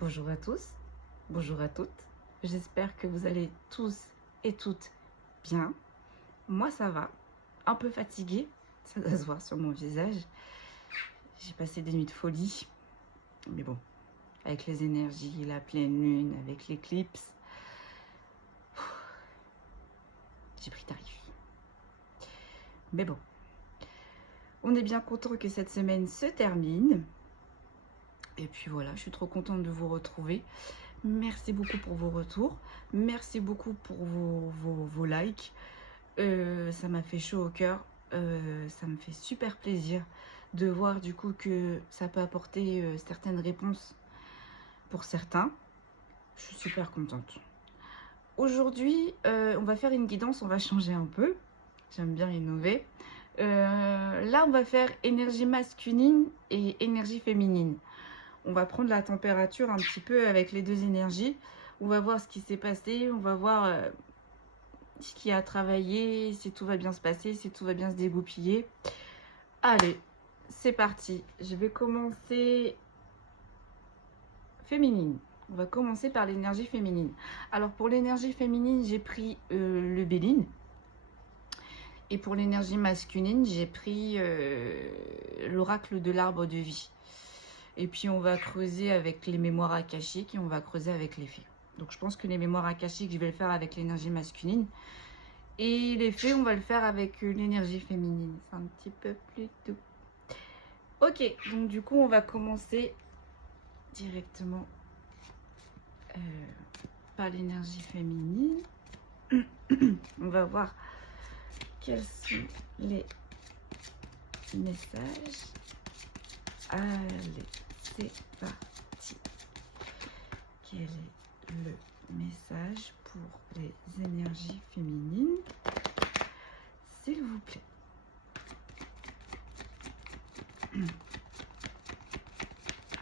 Bonjour à tous, bonjour à toutes. J'espère que vous allez tous et toutes bien. Moi, ça va. Un peu fatiguée, ça doit se voir sur mon visage. J'ai passé des nuits de folie. Mais bon, avec les énergies, la pleine lune, avec l'éclipse, j'ai pris tarif. Mais bon, on est bien content que cette semaine se termine. Et puis voilà, je suis trop contente de vous retrouver. Merci beaucoup pour vos retours. Merci beaucoup pour vos likes. Ça m'a fait chaud au cœur. Ça me fait super plaisir de voir du coup que ça peut apporter certaines réponses pour certains. Je suis super contente. Aujourd'hui, on va faire une guidance, on va changer un peu. J'aime bien innover. Là, on va faire énergie masculine et énergie féminine. On va prendre la température un petit peu avec les deux énergies. On va voir ce qui s'est passé. On va voir ce qui a travaillé, si tout va bien se passer, si tout va bien se dégoupiller. Allez, c'est parti. Je vais commencer féminine. On va commencer par l'énergie féminine. Alors pour l'énergie féminine, j'ai pris le Béline. Et pour l'énergie masculine, j'ai pris l'oracle de l'arbre de vie. Et puis on va creuser avec les mémoires akashiques et on va creuser avec les fées. Donc je pense que les mémoires akashiques, je vais le faire avec l'énergie masculine. Et les fées, on va le faire avec l'énergie féminine. C'est un petit peu plus doux. Ok, donc du coup, on va commencer directement par l'énergie féminine. On va voir quels sont les messages. Allez, c'est parti. Quel est le message pour les énergies féminines, s'il vous plaît?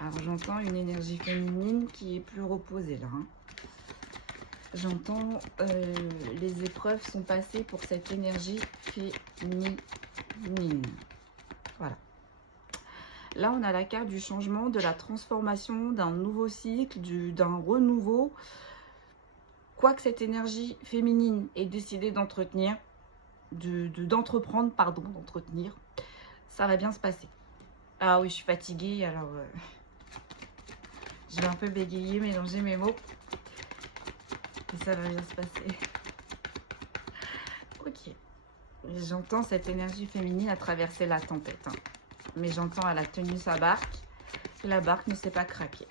Alors j'entends une énergie féminine qui est plus reposée là. J'entends les épreuves sont passées pour cette énergie féminine. Voilà. Là, on a la carte du changement, de la transformation, d'un nouveau cycle, d'un renouveau. Quoi que cette énergie féminine ait décidé d'entretenir, d'entreprendre, d'entretenir, ça va bien se passer. Ah oui, je suis fatiguée, alors je vais un peu bégayer, mélanger mes mots. Et ça va bien se passer. Ok. J'entends cette énergie féminine à traverser la tempête. Hein. Mais j'entends, elle a tenu sa barque. Et la barque ne s'est pas craquée.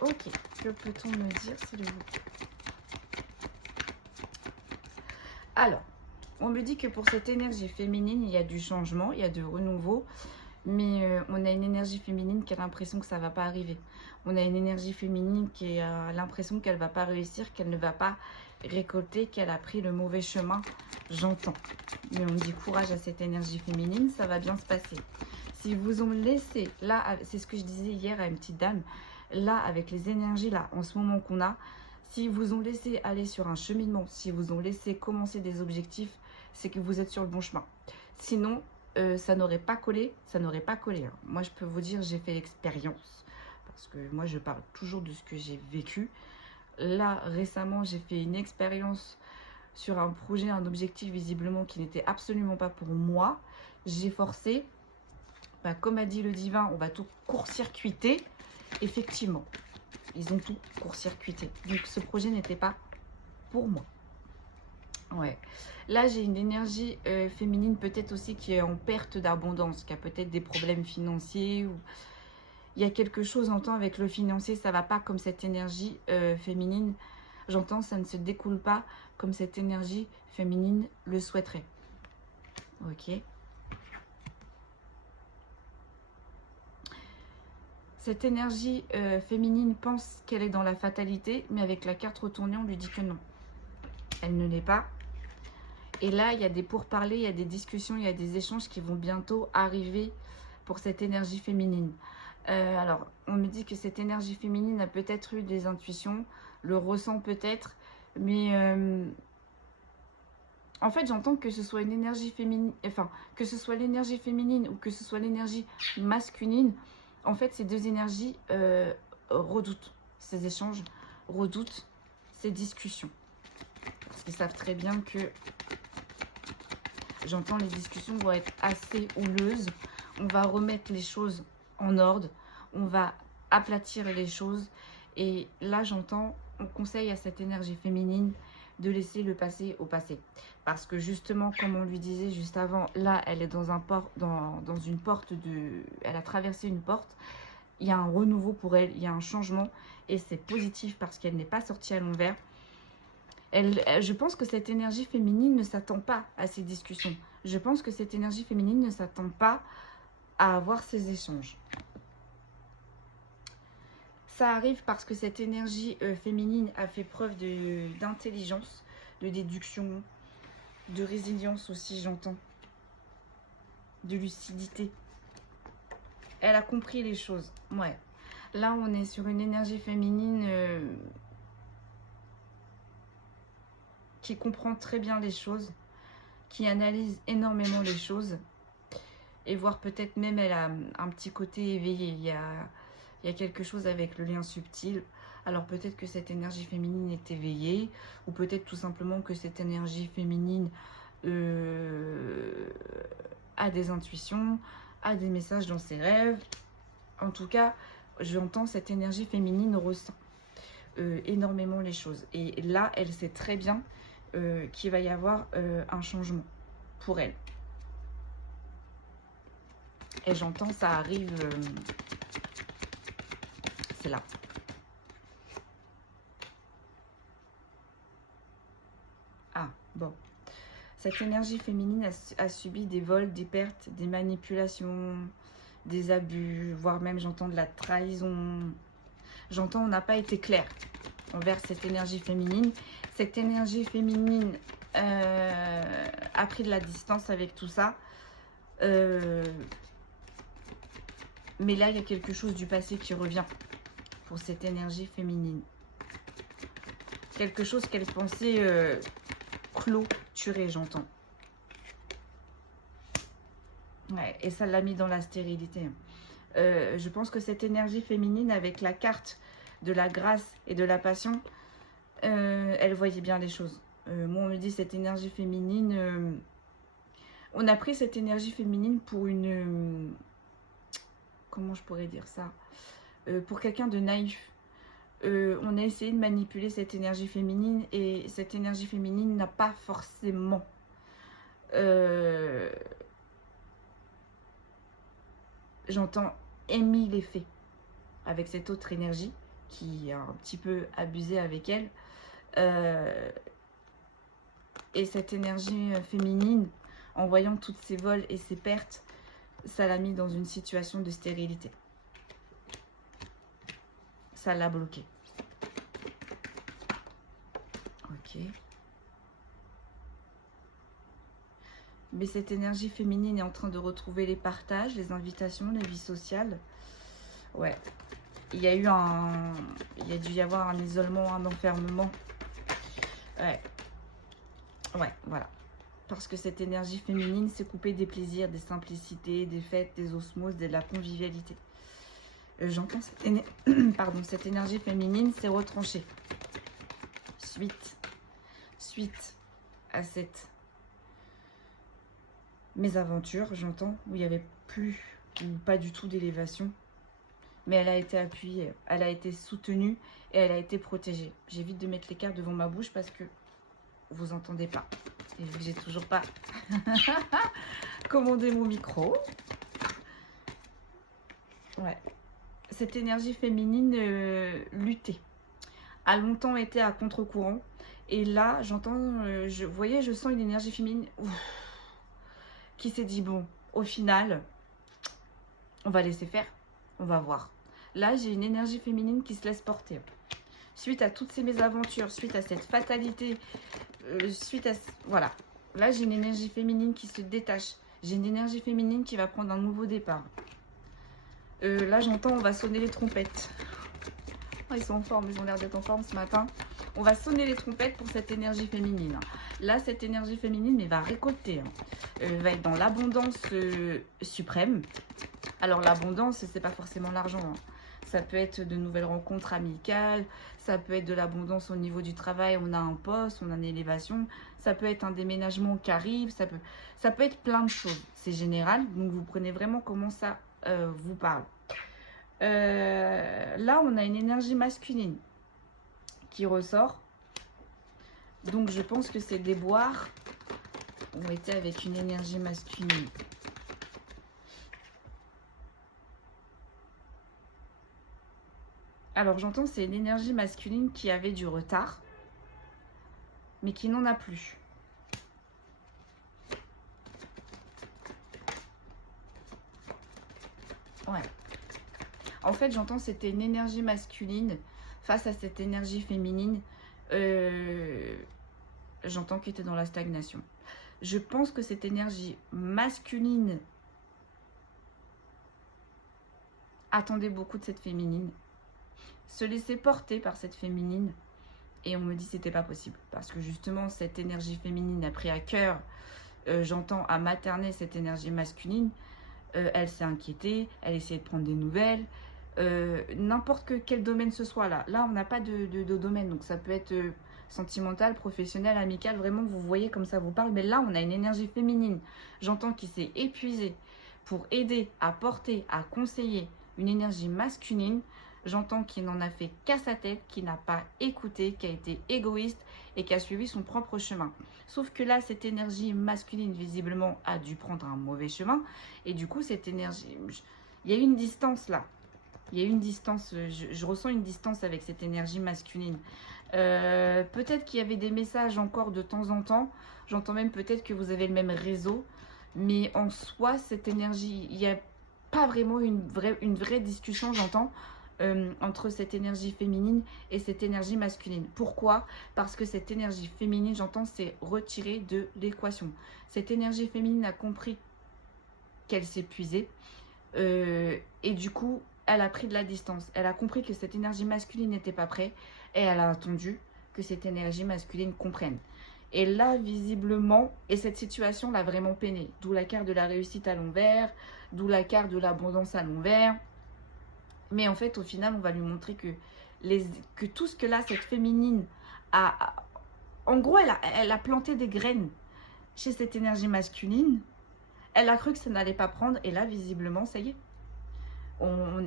Ok. Que peut-on me dire, s'il vous plaît? Alors, on me dit que pour cette énergie féminine, il y a du changement, il y a du renouveau. Mais on a une énergie féminine qui a l'impression que ça ne va pas arriver. On a une énergie féminine qui a l'impression qu'elle ne va pas réussir, qu'elle ne va pas récolter, qu'elle a pris le mauvais chemin. J'entends. Mais on dit courage à cette énergie féminine, ça va bien se passer. Si vous ont laissé, là, c'est ce que je disais hier à une petite dame, là, avec les énergies, là, en ce moment qu'on a, si vous ont laissé aller sur un cheminement, si vous ont laissé commencer des objectifs, c'est que vous êtes sur le bon chemin. Sinon, ça n'aurait pas collé, ça n'aurait pas collé. Hein. Moi, je peux vous dire, j'ai fait l'expérience. Parce que moi, je parle toujours de ce que j'ai vécu. Là, récemment, j'ai fait une expérience sur un projet, un objectif visiblement qui n'était absolument pas pour moi. J'ai forcé. Bah, comme a dit le divin, on va tout court-circuiter. Effectivement, ils ont tout court-circuité. Donc, ce projet n'était pas pour moi. Ouais. Là, j'ai une énergie féminine peut-être aussi qui est en perte d'abondance, qui a peut-être des problèmes financiers. Ou... Il y a quelque chose, j'entends, avec le financier, ça va pas comme cette énergie féminine. J'entends, ça ne se découle pas comme cette énergie féminine le souhaiterait. Ok. Cette énergie féminine pense qu'elle est dans la fatalité, mais avec la carte retournée, on lui dit que non. Elle ne l'est pas. Et là, il y a des pourparlers, il y a des discussions, il y a des échanges qui vont bientôt arriver pour cette énergie féminine. Alors, on me dit que cette énergie féminine a peut-être eu des intuitions, le ressent peut-être, mais en fait, j'entends que ce soit une énergie féminine, enfin, que ce soit l'énergie féminine ou que ce soit l'énergie masculine, En fait, ces deux énergies redoutent ces échanges, redoutent ces discussions. Parce qu'ils savent très bien que, j'entends, les discussions vont être assez houleuses. On va remettre les choses en ordre. On va aplatir les choses. Et là, j'entends, on conseille à cette énergie féminine de laisser le passé au passé. Parce que justement, comme on lui disait juste avant, là, elle est dans une porte de... Elle a traversé une porte. Il y a un renouveau pour elle, il y a un changement. Et c'est positif parce qu'elle n'est pas sortie à l'envers. Je pense que cette énergie féminine ne s'attend pas à ces discussions. Je pense que cette énergie féminine ne s'attend pas à avoir ces échanges. Ça arrive parce que cette énergie féminine a fait preuve d'intelligence, de déduction, de résilience aussi, j'entends, de lucidité. Elle a compris les choses, ouais. Là, on est sur une énergie féminine qui comprend très bien les choses, qui analyse énormément les choses, et voire peut-être même elle a un petit côté éveillé. Il y a quelque chose avec le lien subtil. Alors peut-être que cette énergie féminine est éveillée, ou peut-être tout simplement que cette énergie féminine a des intuitions, a des messages dans ses rêves. En tout cas, j'entends cette énergie féminine ressent énormément les choses. Et là, elle sait très bien qu'il va y avoir un changement pour elle. Et j'entends, ça arrive, c'est là. Ah, bon. Cette énergie féminine a subi des vols, des pertes, des manipulations, des abus, voire même j'entends de la trahison. J'entends on n'a pas été clair envers cette énergie féminine. Cette énergie féminine a pris de la distance avec tout ça. Mais là, il y a quelque chose du passé qui revient pour cette énergie féminine. Quelque chose qu'elle pensait clôturer, j'entends. Ouais, et ça l'a mis dans la stérilité. Je pense que cette énergie féminine, avec la carte de la grâce et de la passion, elle voyait bien les choses. Moi, on me dit cette énergie féminine... on a pris cette énergie féminine pour une... comment je pourrais dire ça, pour quelqu'un de naïf. On a essayé de manipuler cette énergie féminine et cette énergie féminine n'a pas forcément j'entends émis les faits avec cette autre énergie qui a un petit peu abusé avec elle. Et cette énergie féminine, en voyant toutes ces vols et ces pertes, ça l'a mis dans une situation de stérilité. Ça l'a bloqué. Ok. Mais cette énergie féminine est en train de retrouver les partages, les invitations, les vies sociales. Ouais. Il y a dû y avoir un isolement, un enfermement. Ouais. Ouais, voilà. Parce que cette énergie féminine s'est coupée des plaisirs, des simplicités, des fêtes, des osmoses, de la convivialité. J'entends cette énergie féminine s'est retranchée. Suite à cette mésaventure, j'entends, où il n'y avait plus ou pas du tout d'élévation. Mais elle a été appuyée, elle a été soutenue et elle a été protégée. J'évite de mettre les cartes devant ma bouche parce que vous entendez pas. Et vu que j'ai toujours pas commandé mon micro. Ouais. Cette énergie féminine luttée a longtemps été à contre-courant. Et là, j'entends, vous voyez, je sens une énergie féminine qui s'est dit, bon, au final, on va laisser faire, on va voir. Là, j'ai une énergie féminine qui se laisse porter. Suite à toutes ces mésaventures, suite à cette fatalité, voilà. Là, j'ai une énergie féminine qui se détache. J'ai une énergie féminine qui va prendre un nouveau départ. Là, j'entends, on va sonner les trompettes. Ils sont en forme, ils ont l'air d'être en forme ce matin. On va sonner les trompettes pour cette énergie féminine. Là, cette énergie féminine, elle va récolter. Elle va être dans l'abondance suprême. Alors, l'abondance, c'est pas forcément l'argent. Ça peut être de nouvelles rencontres amicales. Ça peut être de l'abondance au niveau du travail. On a un poste, on a une élévation. Ça peut être un déménagement qui arrive. Ça peut être plein de choses. C'est général. Donc, vous prenez vraiment comment ça vous parle. Là, on a une énergie masculine qui ressort. Donc, je pense que ces déboires ont été avec une énergie masculine. Alors, j'entends, c'est une énergie masculine qui avait du retard, mais qui n'en a plus. Ouais. En fait, j'entends, c'était une énergie masculine face à cette énergie féminine. J'entends qu'il était dans la stagnation. Je pense que cette énergie masculine attendait beaucoup de cette féminine. Se laisser porter par cette féminine. Et on me dit que c'était pas possible. Parce que justement, cette énergie féminine a pris à cœur, j'entends, à materner cette énergie masculine. Elle s'est inquiétée, elle essayait de prendre des nouvelles. N'importe quel domaine ce soit là. Là, on n'a pas de domaine. Donc, ça peut être sentimental, professionnel, amical. Vraiment, vous voyez comme ça vous parle. Mais là, on a une énergie féminine. J'entends qu'il s'est épuisé pour aider, à porter, à conseiller une énergie masculine. J'entends qu'il n'en a fait qu'à sa tête, qu'il n'a pas écouté, qui a été égoïste et qui a suivi son propre chemin. Sauf que là, cette énergie masculine, visiblement, a dû prendre un mauvais chemin. Et du coup, cette énergie... Il y a une distance là. Il y a une distance. Je ressens une distance avec cette énergie masculine. Peut-être qu'il y avait des messages encore de temps en temps. J'entends même peut-être que vous avez le même réseau. Mais en soi, cette énergie... Il n'y a pas vraiment une vraie discussion, j'entends. Entre cette énergie féminine et cette énergie masculine. Pourquoi? Parce que cette énergie féminine, j'entends, c'est retirée de l'équation. Cette énergie féminine a compris qu'elle s'épuisait et du coup, elle a pris de la distance. Elle a compris que cette énergie masculine n'était pas prête et elle a attendu que cette énergie masculine comprenne. Et là, visiblement, et cette situation l'a vraiment peiné. D'où la carte de la réussite à l'envers, d'où la carte de l'abondance à l'envers. Mais en fait, au final, on va lui montrer que tout ce que là, cette féminine a... En gros, elle a planté des graines chez cette énergie masculine. Elle a cru que ça n'allait pas prendre. Et là, visiblement, ça y est.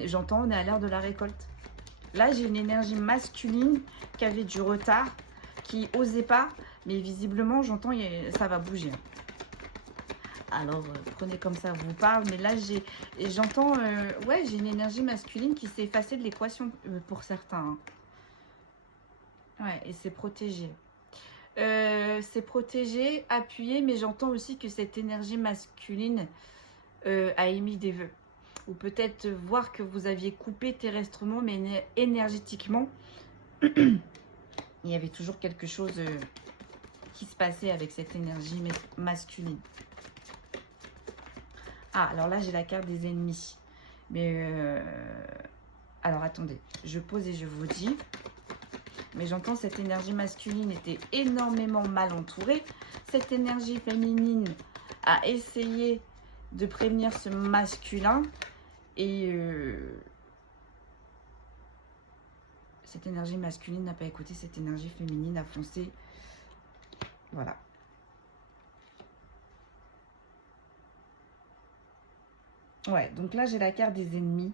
J'entends, on est à l'ère de la récolte. Là, j'ai une énergie masculine qui avait du retard, qui n'osait pas. Mais visiblement, j'entends, ça va bouger. Alors, prenez comme ça vous parle. Mais là, j'entends... ouais, j'ai une énergie masculine qui s'est effacée de l'équation pour certains. Ouais, et c'est protégé. C'est protégé, appuyé. Mais j'entends aussi que cette énergie masculine a émis des vœux. Ou peut-être voir que vous aviez coupé terrestrement, mais énergétiquement, il y avait toujours quelque chose qui se passait avec cette énergie masculine. Ah, alors là, j'ai la carte des ennemis. Mais, alors, attendez. Je pose et je vous dis. Mais j'entends cette énergie masculine était énormément mal entourée. Cette énergie féminine a essayé de prévenir ce masculin. Et cette énergie masculine n'a pas écouté. Cette énergie féminine a foncé. Voilà. Ouais, donc là, j'ai la carte des ennemis.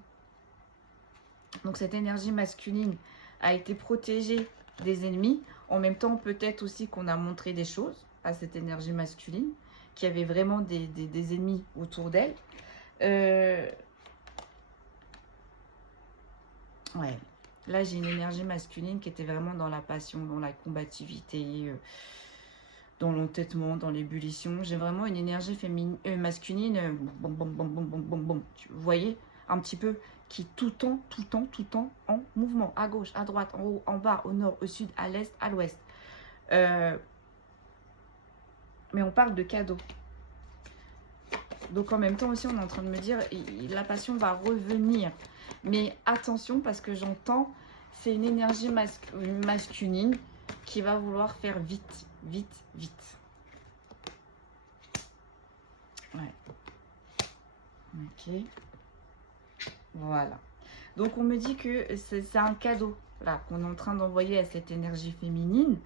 Donc, cette énergie masculine a été protégée des ennemis. En même temps, peut-être aussi qu'on a montré des choses à cette énergie masculine, qu'il y avait vraiment des ennemis autour d'elle. Ouais, là, j'ai une énergie masculine qui était vraiment dans la passion, dans la combativité, dans l'entêtement, dans l'ébullition. J'ai vraiment une énergie masculine, bon, vous voyez, un petit peu, qui tout le temps en mouvement, à gauche, à droite, en haut, en bas, au nord, au sud, à l'est, à l'ouest. Mais on parle de cadeaux. Donc en même temps aussi, on est en train de me dire, la passion va revenir. Mais attention, parce que j'entends c'est une énergie masculine qui va vouloir faire vite, vite, vite. Ouais. Ok. Voilà. Donc on me dit que c'est un cadeau là qu'on est en train d'envoyer à cette énergie féminine.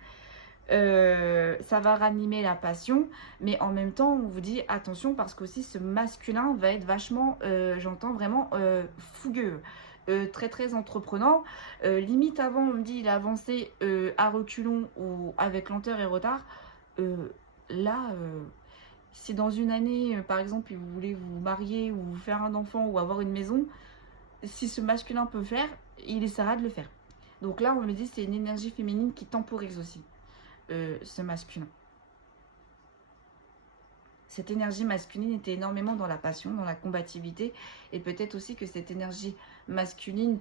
Ça va ranimer la passion, mais en même temps on vous dit attention parce qu'aussi ce masculin va être vachement, j'entends vraiment fougueux, très très entreprenant, limite avant on me dit il a avancé à reculons ou avec lenteur et retard. Là si dans une année par exemple vous voulez vous marier ou vous faire un enfant ou avoir une maison, si ce masculin peut faire, il essaiera de le faire. Donc là on me dit c'est une énergie féminine qui temporise aussi. Ce masculin. Cette énergie masculine était énormément dans la passion, dans la combativité, et peut-être aussi que cette énergie masculine,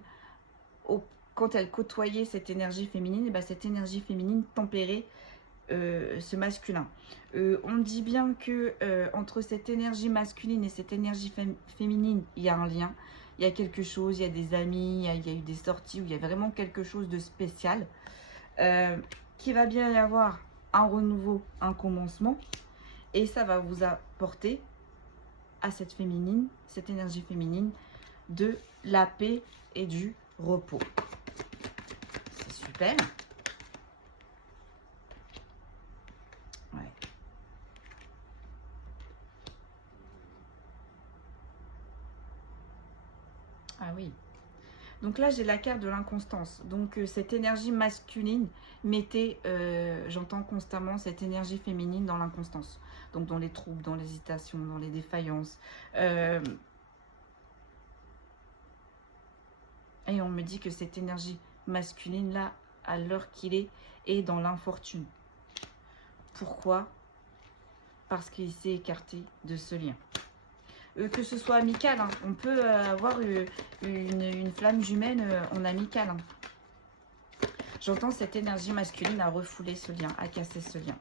quand elle côtoyait cette énergie féminine, et ben cette énergie féminine tempérait ce masculin. On dit bien que entre cette énergie masculine et cette énergie féminine, il y a un lien, il y a quelque chose, il y a des amis, il y a eu des sorties où il y a vraiment quelque chose de spécial. Qu'il va bien y avoir un renouveau, un commencement, et ça va vous apporter à cette féminine, cette énergie féminine, de la paix et du repos. C'est super. Ouais. Ah oui. Donc là, j'ai la carte de l'inconstance. Donc cette énergie masculine mettait, j'entends constamment cette énergie féminine dans l'inconstance. Donc dans les troubles, dans l'hésitation, dans les défaillances. Et on me dit que cette énergie masculine-là, à l'heure qu'il est dans l'infortune. Pourquoi? Parce qu'il s'est écarté de ce lien. Que ce soit amical, hein. On peut avoir une flamme jumelle en amical. Hein. J'entends cette énergie masculine à refouler ce lien, à casser ce lien.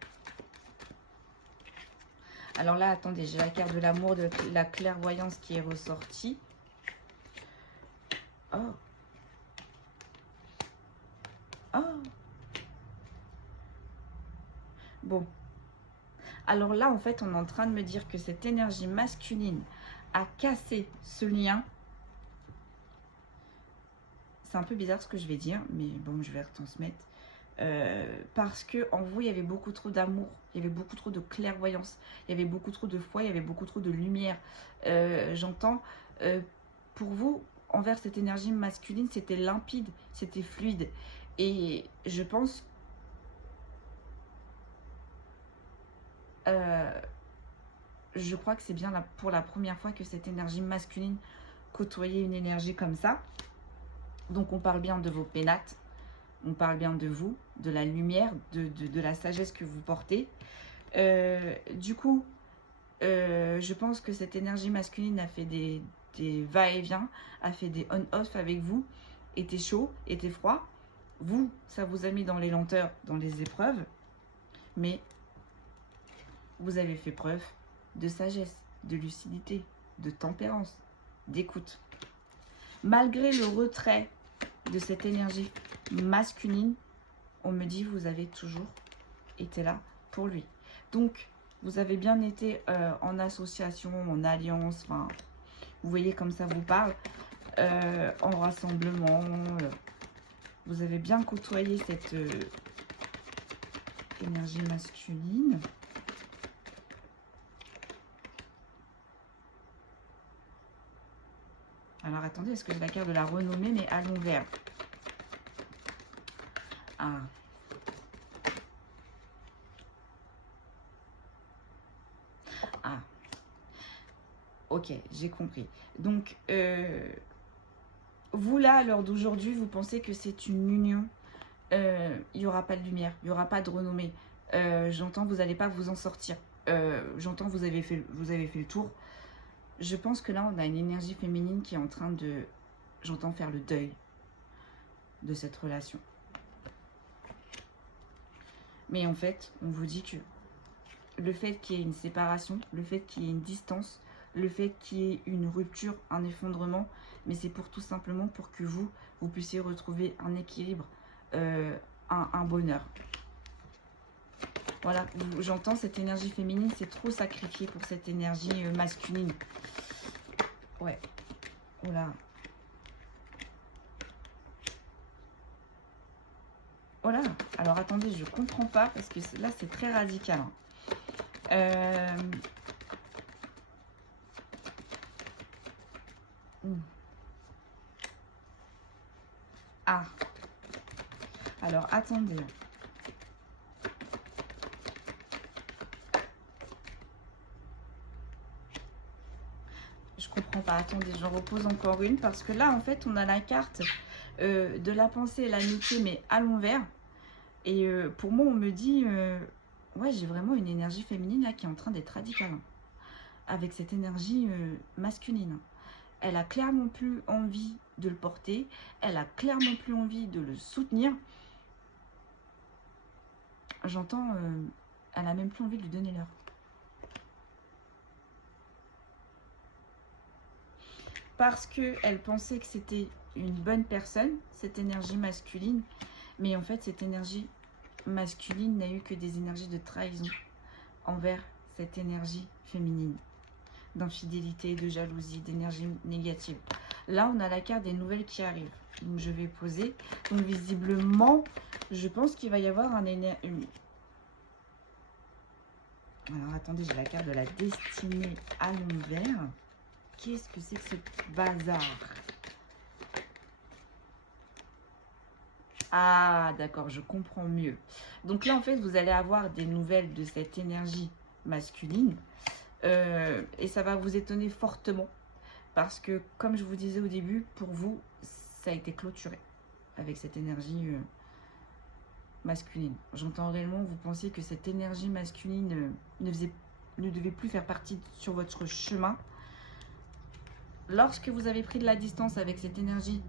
Alors là, attendez, j'ai la carte de l'amour, de la clairvoyance qui est ressortie. Oh. Oh. Bon. Alors là, en fait, on est en train de me dire que cette énergie masculine a cassé ce lien. C'est un peu bizarre ce que je vais dire, mais bon, je vais retransmettre. Parce que en vous, il y avait beaucoup trop d'amour, il y avait beaucoup trop de clairvoyance, il y avait beaucoup trop de foi, il y avait beaucoup trop de lumière. J'entends, pour vous, envers cette énergie masculine, c'était limpide, c'était fluide. Et je pense je crois que c'est bien pour la première fois que cette énergie masculine côtoyait une énergie comme ça. Donc on parle bien de vos pénates, on parle bien de vous, de la lumière, de la sagesse que vous portez. Du coup, je pense que cette énergie masculine a fait des va-et-vient, a fait des on-off avec vous, était chaud, était froid. Vous, ça vous a mis dans les lenteurs, dans les épreuves, mais vous avez fait preuve de sagesse, de lucidité, de tempérance, d'écoute. Malgré le retrait de cette énergie masculine, on me dit vous avez toujours été là pour lui. Donc, vous avez bien été en association, en alliance, enfin, vous voyez comme ça vous parle, en rassemblement. Vous avez bien côtoyé cette énergie masculine. Alors attendez, est-ce que j'ai la carte de la renommée, mais à l'envers? Ah. Ah. Ok, j'ai compris. Donc, vous là, à l'heure d'aujourd'hui, vous pensez que c'est une union. Il n'y aura pas de lumière, il n'y aura pas de renommée. J'entends, vous n'allez pas vous en sortir. J'entends, vous avez fait le tour. Je pense que là, on a une énergie féminine qui est en train de, j'entends, faire le deuil de cette relation. Mais en fait, on vous dit que le fait qu'il y ait une séparation, le fait qu'il y ait une distance, le fait qu'il y ait une rupture, un effondrement, mais c'est pour tout simplement pour que vous puissiez retrouver un équilibre, un bonheur. Voilà, j'entends cette énergie féminine, c'est trop sacrifié pour cette énergie masculine. Ouais, voilà. Voilà, alors attendez, je comprends pas, parce que là, c'est très radical. Hein. Ah, alors attendez. Je comprends pas, attendez, j'en repose encore une, parce que là, en fait, on a la carte de la pensée et l'amitié, mais à l'envers. Et pour moi, on me dit, ouais, j'ai vraiment une énergie féminine là qui est en train d'être radicale. Hein, avec cette énergie masculine. Elle a clairement plus envie de le porter. Elle a clairement plus envie de le soutenir. J'entends, elle a même plus envie de lui donner l'heure. Parce qu'elle pensait que c'était une bonne personne, cette énergie masculine. Mais en fait, cette énergie masculine n'a eu que des énergies de trahison envers cette énergie féminine, d'infidélité, de jalousie, d'énergie négative. Là, on a la carte des nouvelles qui arrivent. Donc, je vais poser. Donc, visiblement, je pense qu'il va y avoir un énergie. Alors, attendez, j'ai la carte de la destinée à l'envers. Qu'est-ce que c'est que ce bazar? Ah, d'accord, je comprends mieux. Donc là, en fait, vous allez avoir des nouvelles de cette énergie masculine. Et ça va vous étonner fortement. Parce que, comme je vous disais au début, pour vous, ça a été clôturé avec cette énergie masculine. J'entends réellement, vous pensiez que cette énergie masculine ne devait plus faire partie sur votre chemin. Lorsque vous avez pris de la distance avec cette énergie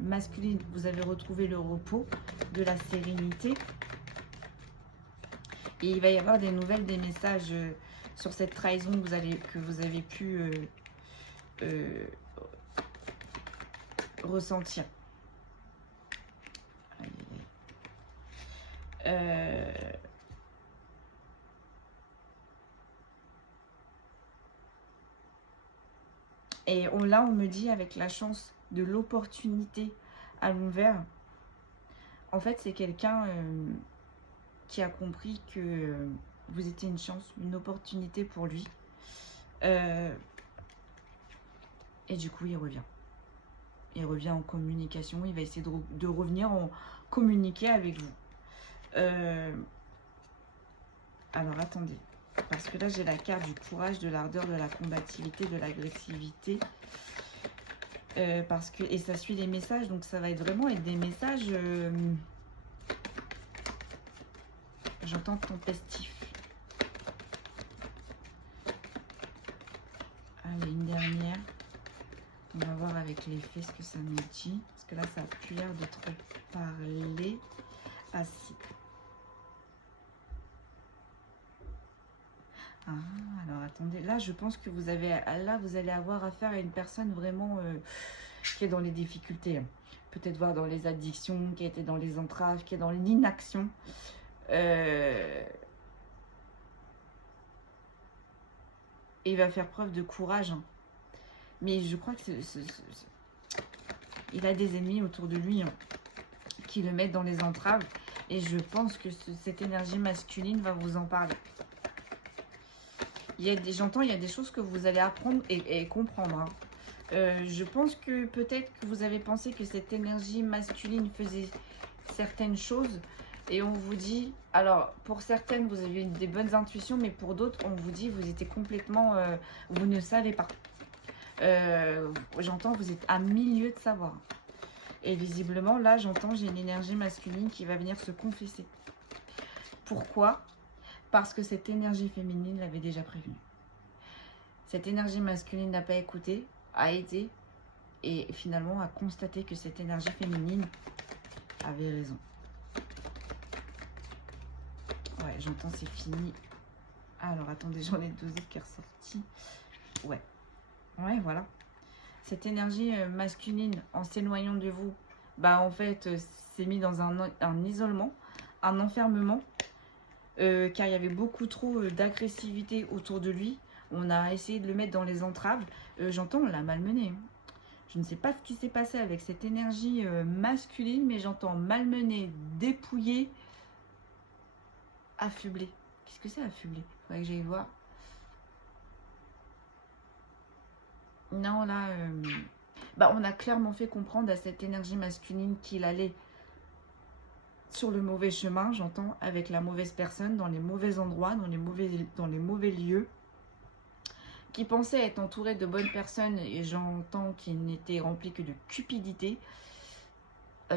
masculine, vous avez retrouvé le repos, de la sérénité. Et il va y avoir des nouvelles, des messages sur cette trahison que vous avez pu ressentir. Et là, on me dit avec la chance de l'opportunité à l'envers, en fait, c'est quelqu'un qui a compris que vous étiez une chance, une opportunité pour lui. Et du coup, il revient. Il revient en communication. Il va essayer de revenir en communiquer avec vous. Alors, attendez. Parce que là, j'ai la carte du courage, de l'ardeur, de la combativité, de l'agressivité. Et ça suit les messages. Donc, ça va vraiment être des messages... J'entends tempestif. Allez, une dernière. On va voir avec les faits ce que ça nous dit. Parce que là, ça a plus l'air de trop parler. Ah, si. Ah, alors attendez. Là, je pense que vous allez avoir affaire à une personne vraiment qui est dans les difficultés. Peut-être voir dans les addictions, qui a été dans les entraves, qui est dans l'inaction. Il va faire preuve de courage. Hein. Mais je crois que il a des ennemis autour de lui qui le mettent dans les entraves. Et je pense que cette énergie masculine va vous en parler. J'entends, il y a des choses que vous allez apprendre et comprendre. Hein. Je pense que peut-être que vous avez pensé que cette énergie masculine faisait certaines choses. Et on vous dit, alors pour certaines vous avez des bonnes intuitions, mais pour d'autres on vous dit vous étiez complètement, vous ne savez pas. J'entends vous êtes à milieu de savoir. Et visiblement là j'entends j'ai une énergie masculine qui va venir se confesser. Pourquoi? Parce que cette énergie féminine l'avait déjà prévenu. Cette énergie masculine n'a pas écouté, a aidé et finalement a constaté que cette énergie féminine avait raison. Ouais, j'entends c'est fini. Alors attendez, j'en ai 12 qui est ressorti. Ouais. Ouais, voilà. Cette énergie masculine, en s'éloignant de vous, bah en fait, s'est mis dans un isolement, un enfermement, car il y avait beaucoup trop d'agressivité autour de lui. On a essayé de le mettre dans les entraves. J'entends, on l'a malmené. Hein. Je ne sais pas ce qui s'est passé avec cette énergie masculine, mais j'entends malmené, dépouillé, affublé. Qu'est-ce que c'est affublé? Faudrait que j'aille voir. Non, là, bah, on a clairement fait comprendre à cette énergie masculine qu'il allait sur le mauvais chemin, j'entends, avec la mauvaise personne, dans les mauvais endroits, dans les mauvais lieux, qui pensait être entouré de bonnes personnes, et j'entends qu'il n'était rempli que de cupidité,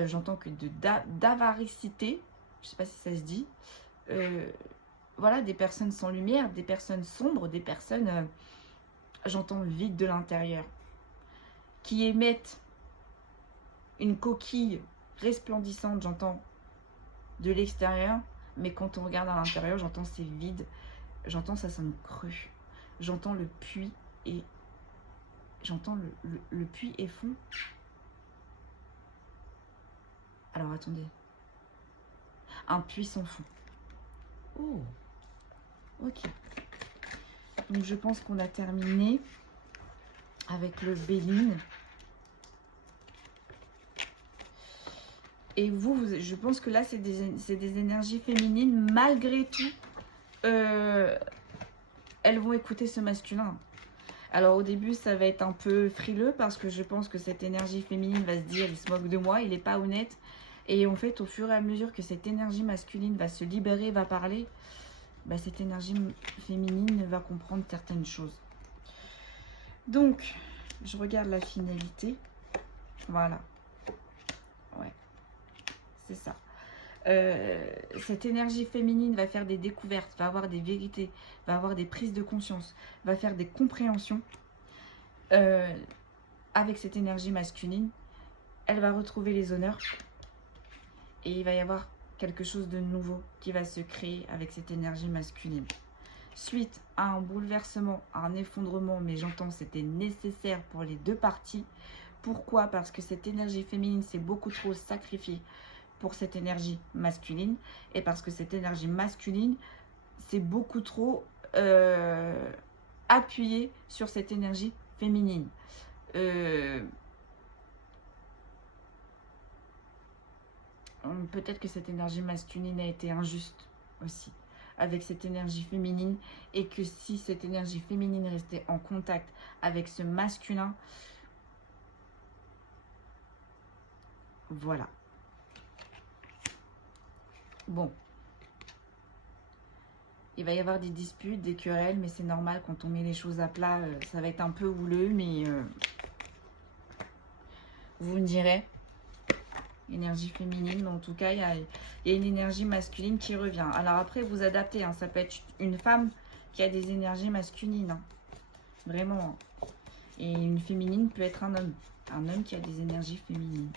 j'entends que d'avaricité, je sais pas si ça se dit, voilà, des personnes sans lumière, des personnes sombres, des personnes, j'entends, vides de l'intérieur, qui émettent une coquille resplendissante, j'entends, de l'extérieur, mais quand on regarde à l'intérieur, j'entends c'est vide, j'entends ça sonne cru, j'entends le puits et j'entends le puits et fond. Alors attendez, un puits sans fond. Oh, ok. Donc je pense qu'on a terminé avec le Béline. Et je pense que là, c'est des énergies féminines. Malgré tout, elles vont écouter ce masculin. Alors au début, ça va être un peu frileux parce que je pense que cette énergie féminine va se dire, il se moque de moi, il n'est pas honnête. Et en fait, au fur et à mesure que cette énergie masculine va se libérer, va parler, bah, cette énergie féminine va comprendre certaines choses. Donc, je regarde la finalité. Voilà. Ouais. C'est ça. Cette énergie féminine va faire des découvertes, va avoir des vérités, va avoir des prises de conscience, va faire des compréhensions. Avec cette énergie masculine, elle va retrouver les honneurs et il va y avoir quelque chose de nouveau qui va se créer avec cette énergie masculine. Suite à un bouleversement, à un effondrement, mais j'entends c'était nécessaire pour les deux parties. Pourquoi? Parce que cette énergie féminine s'est beaucoup trop sacrifiée pour cette énergie masculine et parce que cette énergie masculine s'est beaucoup trop appuyée sur cette énergie féminine. Peut-être que cette énergie masculine a été injuste aussi avec cette énergie féminine et que si cette énergie féminine restait en contact avec ce masculin, voilà. Bon, il va y avoir des disputes, des querelles, mais c'est normal quand on met les choses à plat, ça va être un peu houleux, mais vous me direz, énergie féminine, mais en tout cas, il y a une énergie masculine qui revient. Alors après, vous adaptez, hein, ça peut être une femme qui a des énergies masculines, hein, vraiment. Et une féminine peut être un homme qui a des énergies féminines.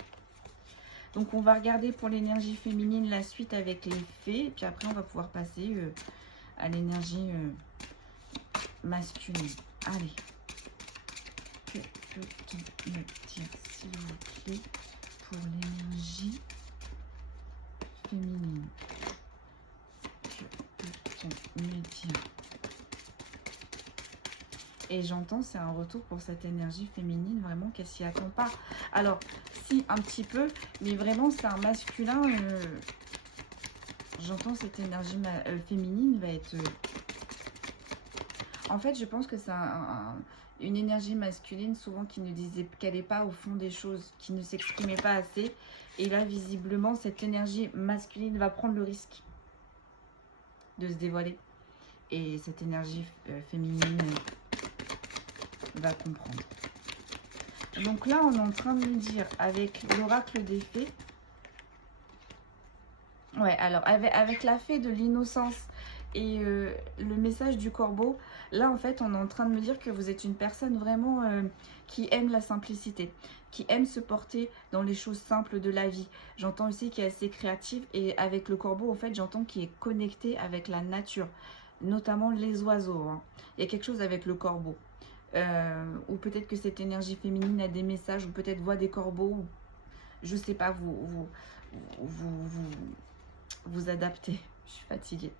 Donc on va regarder pour l'énergie féminine la suite avec les fées. Et puis après on va pouvoir passer à l'énergie masculine. Allez. Que peut-on me dire s'il vous plaît pour l'énergie féminine? Que peut-on me dire? Et j'entends, c'est un retour pour cette énergie féminine, vraiment qu'elle s'y attend pas. Alors, si, un petit peu, mais vraiment, c'est un masculin. J'entends cette énergie féminine va être... En fait, je pense que c'est une énergie masculine, souvent qui ne disait qu'elle n'est pas au fond des choses, qui ne s'exprimait pas assez. Et là, visiblement, cette énergie masculine va prendre le risque de se dévoiler. Et cette énergie féminine... va comprendre. Donc là, on est en train de me dire avec l'oracle des fées. Ouais, alors avec la fée de l'innocence et le message du corbeau, là en fait, on est en train de me dire que vous êtes une personne vraiment qui aime la simplicité, qui aime se porter dans les choses simples de la vie. J'entends aussi qu'il est assez créative et avec le corbeau, en fait, j'entends qu'il est connecté avec la nature, notamment les oiseaux. Hein. Il y a quelque chose avec le corbeau. Ou peut-être que cette énergie féminine a des messages, ou peut-être voit des corbeaux, ou, je sais pas, vous adaptez. Je suis fatiguée.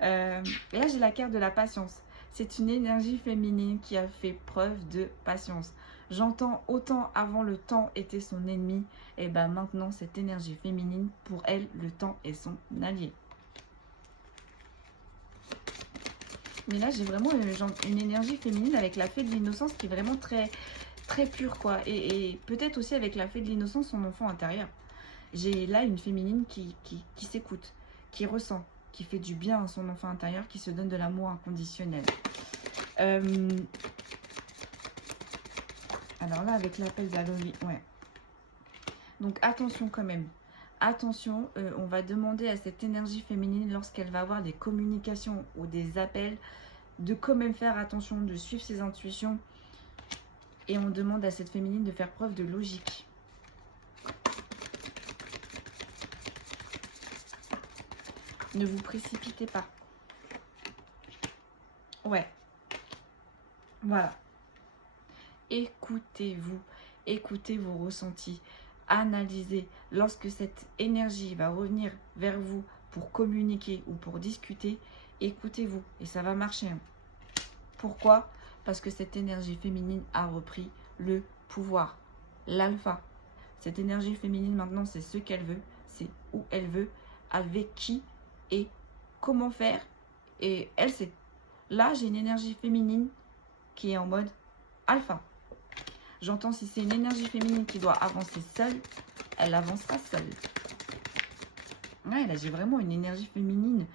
Et là, j'ai la carte de la patience. C'est une énergie féminine qui a fait preuve de patience. J'entends autant avant le temps était son ennemi, et ben maintenant cette énergie féminine, pour elle, le temps est son allié. Mais là, j'ai vraiment une énergie féminine avec la fée de l'innocence qui est vraiment très, très pure, quoi. Et peut-être aussi avec la fée de l'innocence, son enfant intérieur. J'ai là une féminine qui s'écoute, qui ressent, qui fait du bien à son enfant intérieur, qui se donne de l'amour inconditionnel. Alors là, avec l'appel d'Aloï, ouais. Donc attention quand même. Attention, on va demander à cette énergie féminine, lorsqu'elle va avoir des communications ou des appels, de quand même faire attention, de suivre ses intuitions. Et on demande à cette féminine de faire preuve de logique. Ne vous précipitez pas. Ouais. Voilà. Écoutez-vous. Écoutez vos ressentis. Analysez. Lorsque cette énergie va revenir vers vous pour communiquer ou pour discuter, écoutez-vous. Et ça va marcher. Pourquoi? Parce que cette énergie féminine a repris le pouvoir. L'alpha. Cette énergie féminine, maintenant, c'est ce qu'elle veut. C'est où elle veut. Avec qui et comment faire. Et elle sait. Là, j'ai une énergie féminine qui est en mode alpha. J'entends, si c'est une énergie féminine qui doit avancer seule, elle avancera seule. Ouais, là, j'ai vraiment une énergie féminine.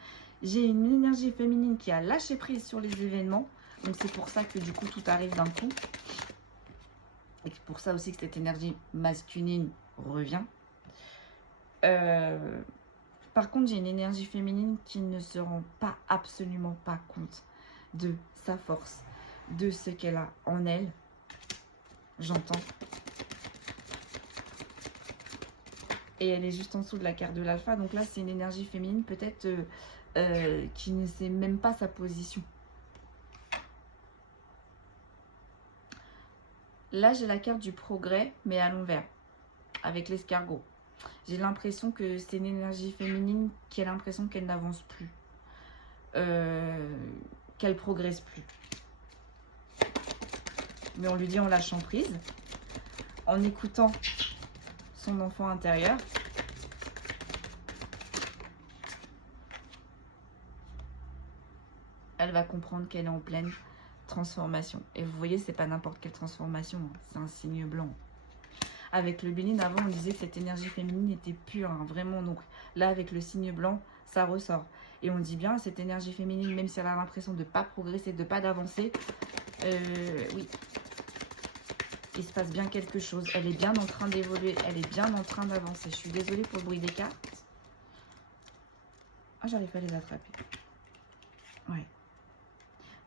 J'ai une énergie féminine qui a lâché prise sur les événements. Donc, c'est pour ça que, du coup, tout arrive d'un coup. Et c'est pour ça aussi que cette énergie masculine revient. Par contre, j'ai une énergie féminine qui ne se rend pas, absolument pas compte de sa force, de ce qu'elle a en elle. J'entends. Et elle est juste en dessous de la carte de l'alpha. Donc là, c'est une énergie féminine peut-être qui ne sait même pas sa position. Là, j'ai la carte du progrès, mais à l'envers, avec l'escargot. J'ai l'impression que c'est une énergie féminine qui a l'impression qu'elle n'avance plus. Qu'elle progresse plus. Mais on lui dit en lâchant prise, en écoutant son enfant intérieur. Elle va comprendre qu'elle est en pleine transformation. Et vous voyez, c'est pas n'importe quelle transformation, hein, c'est un signe blanc. Avec le béline, avant, on disait que cette énergie féminine était pure, hein, vraiment. Donc là, avec le signe blanc, ça ressort. Et on dit bien, cette énergie féminine, même si elle a l'impression de ne pas progresser, de ne pas d'avancer, oui, il se passe bien quelque chose. Elle est bien en train d'évoluer, elle est bien en train d'avancer. Je suis désolée pour le bruit des cartes. Ah, j'arrive pas à les attraper. Ouais.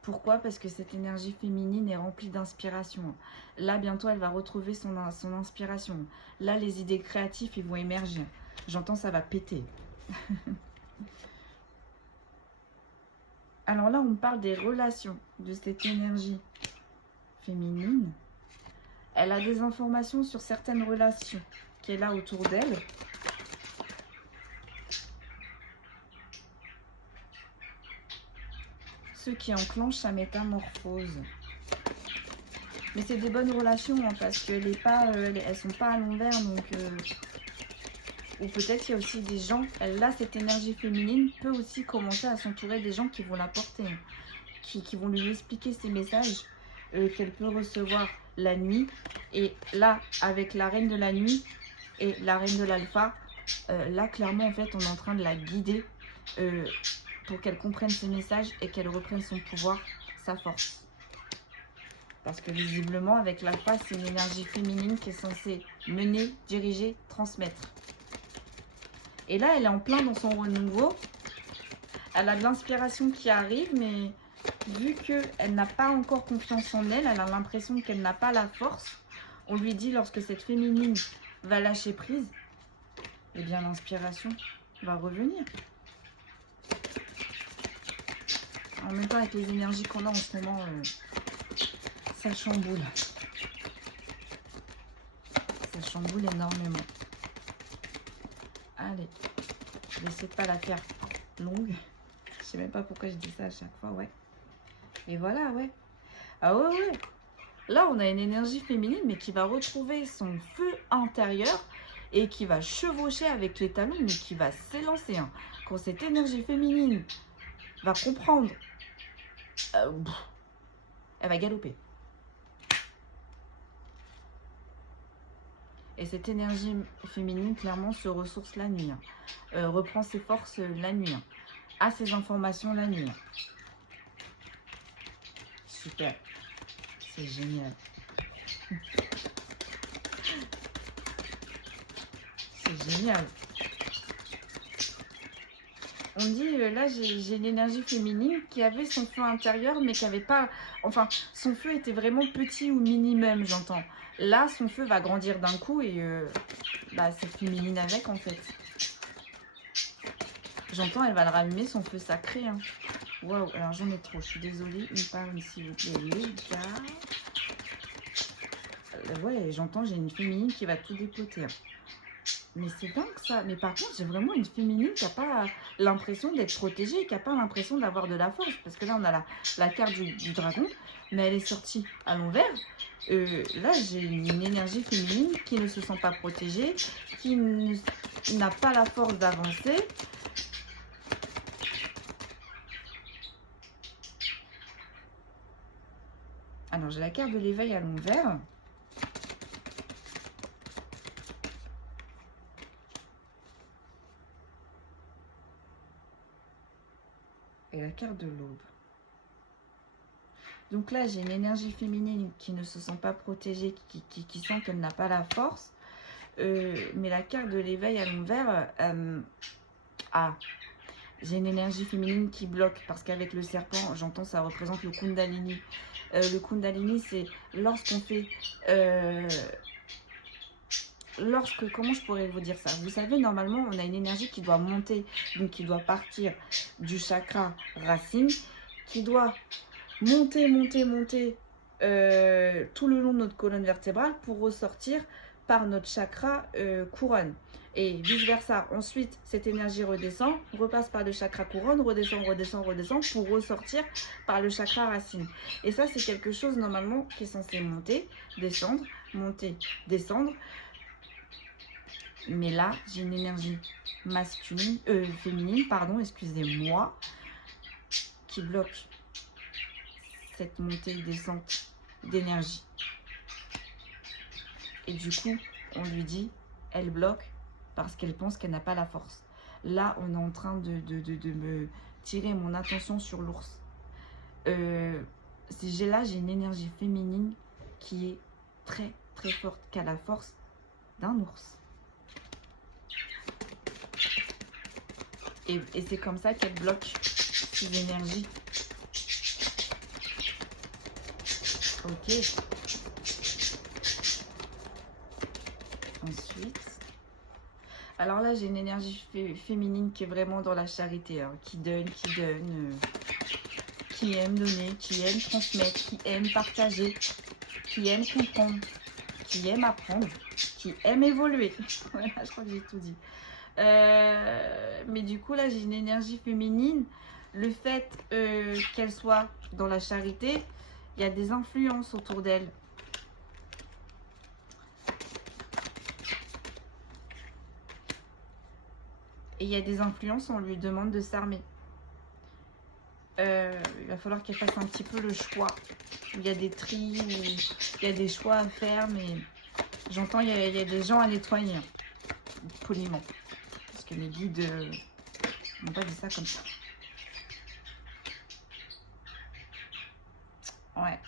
Pourquoi? Parce que cette énergie féminine est remplie d'inspiration. Là, bientôt, elle va retrouver son inspiration. Là, les idées créatives, ils vont émerger. J'entends, ça va péter. Alors là, on parle des relations de cette énergie féminine. Elle a des informations sur certaines relations qui est là autour d'elle. Ce qui enclenche sa métamorphose. Mais c'est des bonnes relations, hein, parce qu'elles ne sont pas à l'envers. Donc, ou peut-être qu'il y a aussi des gens, là, cette énergie féminine peut aussi commencer à s'entourer des gens qui vont la porter, qui vont lui expliquer ces messages qu'elle peut recevoir la nuit. Et là, avec la reine de la nuit et la reine de l'alpha, là, clairement, en fait, on est en train de la guider pour qu'elle comprenne ces messages et qu'elle reprenne son pouvoir, sa force. Parce que visiblement, avec l'alpha, c'est une énergie féminine qui est censée mener, diriger, transmettre. Et là, elle est en plein dans son renouveau. Elle a de l'inspiration qui arrive, mais vu qu'elle n'a pas encore confiance en elle, elle a l'impression qu'elle n'a pas la force. On lui dit, lorsque cette féminine va lâcher prise, eh bien l'inspiration va revenir. En même temps, avec les énergies qu'on a en ce moment, ça chamboule. Ça chamboule énormément. Allez, je vais essayer de pas la faire longue. Je sais même pas pourquoi je dis ça à chaque fois, ouais. Et voilà, ouais. Ah ouais, ouais. Là, on a une énergie féminine, mais qui va retrouver son feu intérieur et qui va chevaucher avec les talons, mais qui va s'élancer. Hein. Quand cette énergie féminine va comprendre, elle va galoper. Et cette énergie féminine, clairement, se ressource la nuit. Hein. Reprend ses forces la nuit. Hein. A ses informations la nuit. Hein. Super. C'est génial. C'est génial. On dit, là, j'ai l'énergie féminine qui avait son feu intérieur, mais qui n'avait pas... Enfin, son feu était vraiment petit ou minimum, j'entends. Là, son feu va grandir d'un coup et c'est féminine avec, en fait. J'entends, elle va le rallumer, son feu sacré. Hein. Waouh, alors j'en ai trop, je suis désolée. Une par une, s'il vous plaît, les gars. Ouais, j'entends, j'ai une féminine qui va tout dépoter. Hein. Mais c'est dingue ça. Mais par contre, j'ai vraiment une féminine qui n'a pas l'impression d'être protégée, qui n'a pas l'impression d'avoir de la force. Parce que là, on a la carte du dragon, mais elle est sortie à l'envers. Là, j'ai une énergie féminine qui ne se sent pas protégée, qui n'a pas la force d'avancer. Alors, j'ai la carte de l'éveil à l'envers. Et la carte de l'aube. Donc là, j'ai une énergie féminine qui ne se sent pas protégée, qui sent qu'elle n'a pas la force. Mais la carte de l'éveil à l'envers, j'ai une énergie féminine qui bloque. Parce qu'avec le serpent, j'entends, ça représente le Kundalini. Le Kundalini, c'est lorsqu'on fait... comment je pourrais vous dire ça? Vous savez, normalement, on a une énergie qui doit monter, donc qui doit partir du chakra racine, qui doit monter tout le long de notre colonne vertébrale pour ressortir par notre chakra couronne. Et vice versa. Ensuite, cette énergie redescend, repasse par le chakra couronne, redescend pour ressortir par le chakra racine. Et ça, c'est quelque chose normalement qui est censé monter, descendre. Mais là, j'ai une énergie féminine, excusez-moi, qui bloque cette montée et descente d'énergie. Et du coup, on lui dit, elle bloque parce qu'elle pense qu'elle n'a pas la force. Là, on est en train de me tirer mon attention sur l'ours. J'ai une énergie féminine qui est très très forte, qui a la force d'un ours. Et c'est comme ça qu'elle bloque ces énergies. Ok. Ensuite. Alors là, j'ai une énergie féminine qui est vraiment dans la charité. Hein, qui donne, qui aime donner, qui aime transmettre, qui aime partager, qui aime comprendre, qui aime apprendre, qui aime évoluer. Voilà, je crois que j'ai tout dit. Mais du coup, là, j'ai une énergie féminine. Le fait qu'elle soit dans la charité, il y a des influences autour d'elle. Et il y a des influences, on lui demande de s'armer. Il va falloir qu'elle fasse un petit peu le choix. Il y a des tris, il y a des choix à faire, mais j'entends il y a des gens à nettoyer, poliment. Parce que les guides n'ont pas dit ça comme ça. Ouais.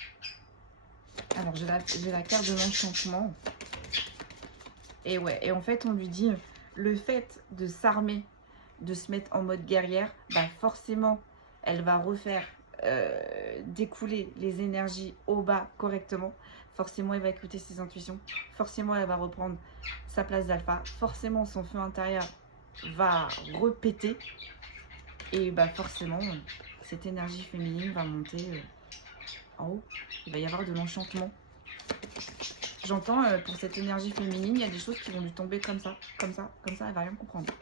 Alors, j'ai la carte de l'enchantement. Et ouais, et en fait, on lui dit, le fait de s'armer, de se mettre en mode guerrière, bah forcément, elle va refaire découler les énergies au bas correctement. Forcément, elle va écouter ses intuitions. Forcément, elle va reprendre sa place d'alpha. Forcément, son feu intérieur va repéter. Et bah forcément, cette énergie féminine va monter en haut, il va y avoir de l'enchantement. J'entends pour cette énergie féminine, il y a des choses qui vont lui tomber comme ça, comme ça, comme ça, elle va rien comprendre.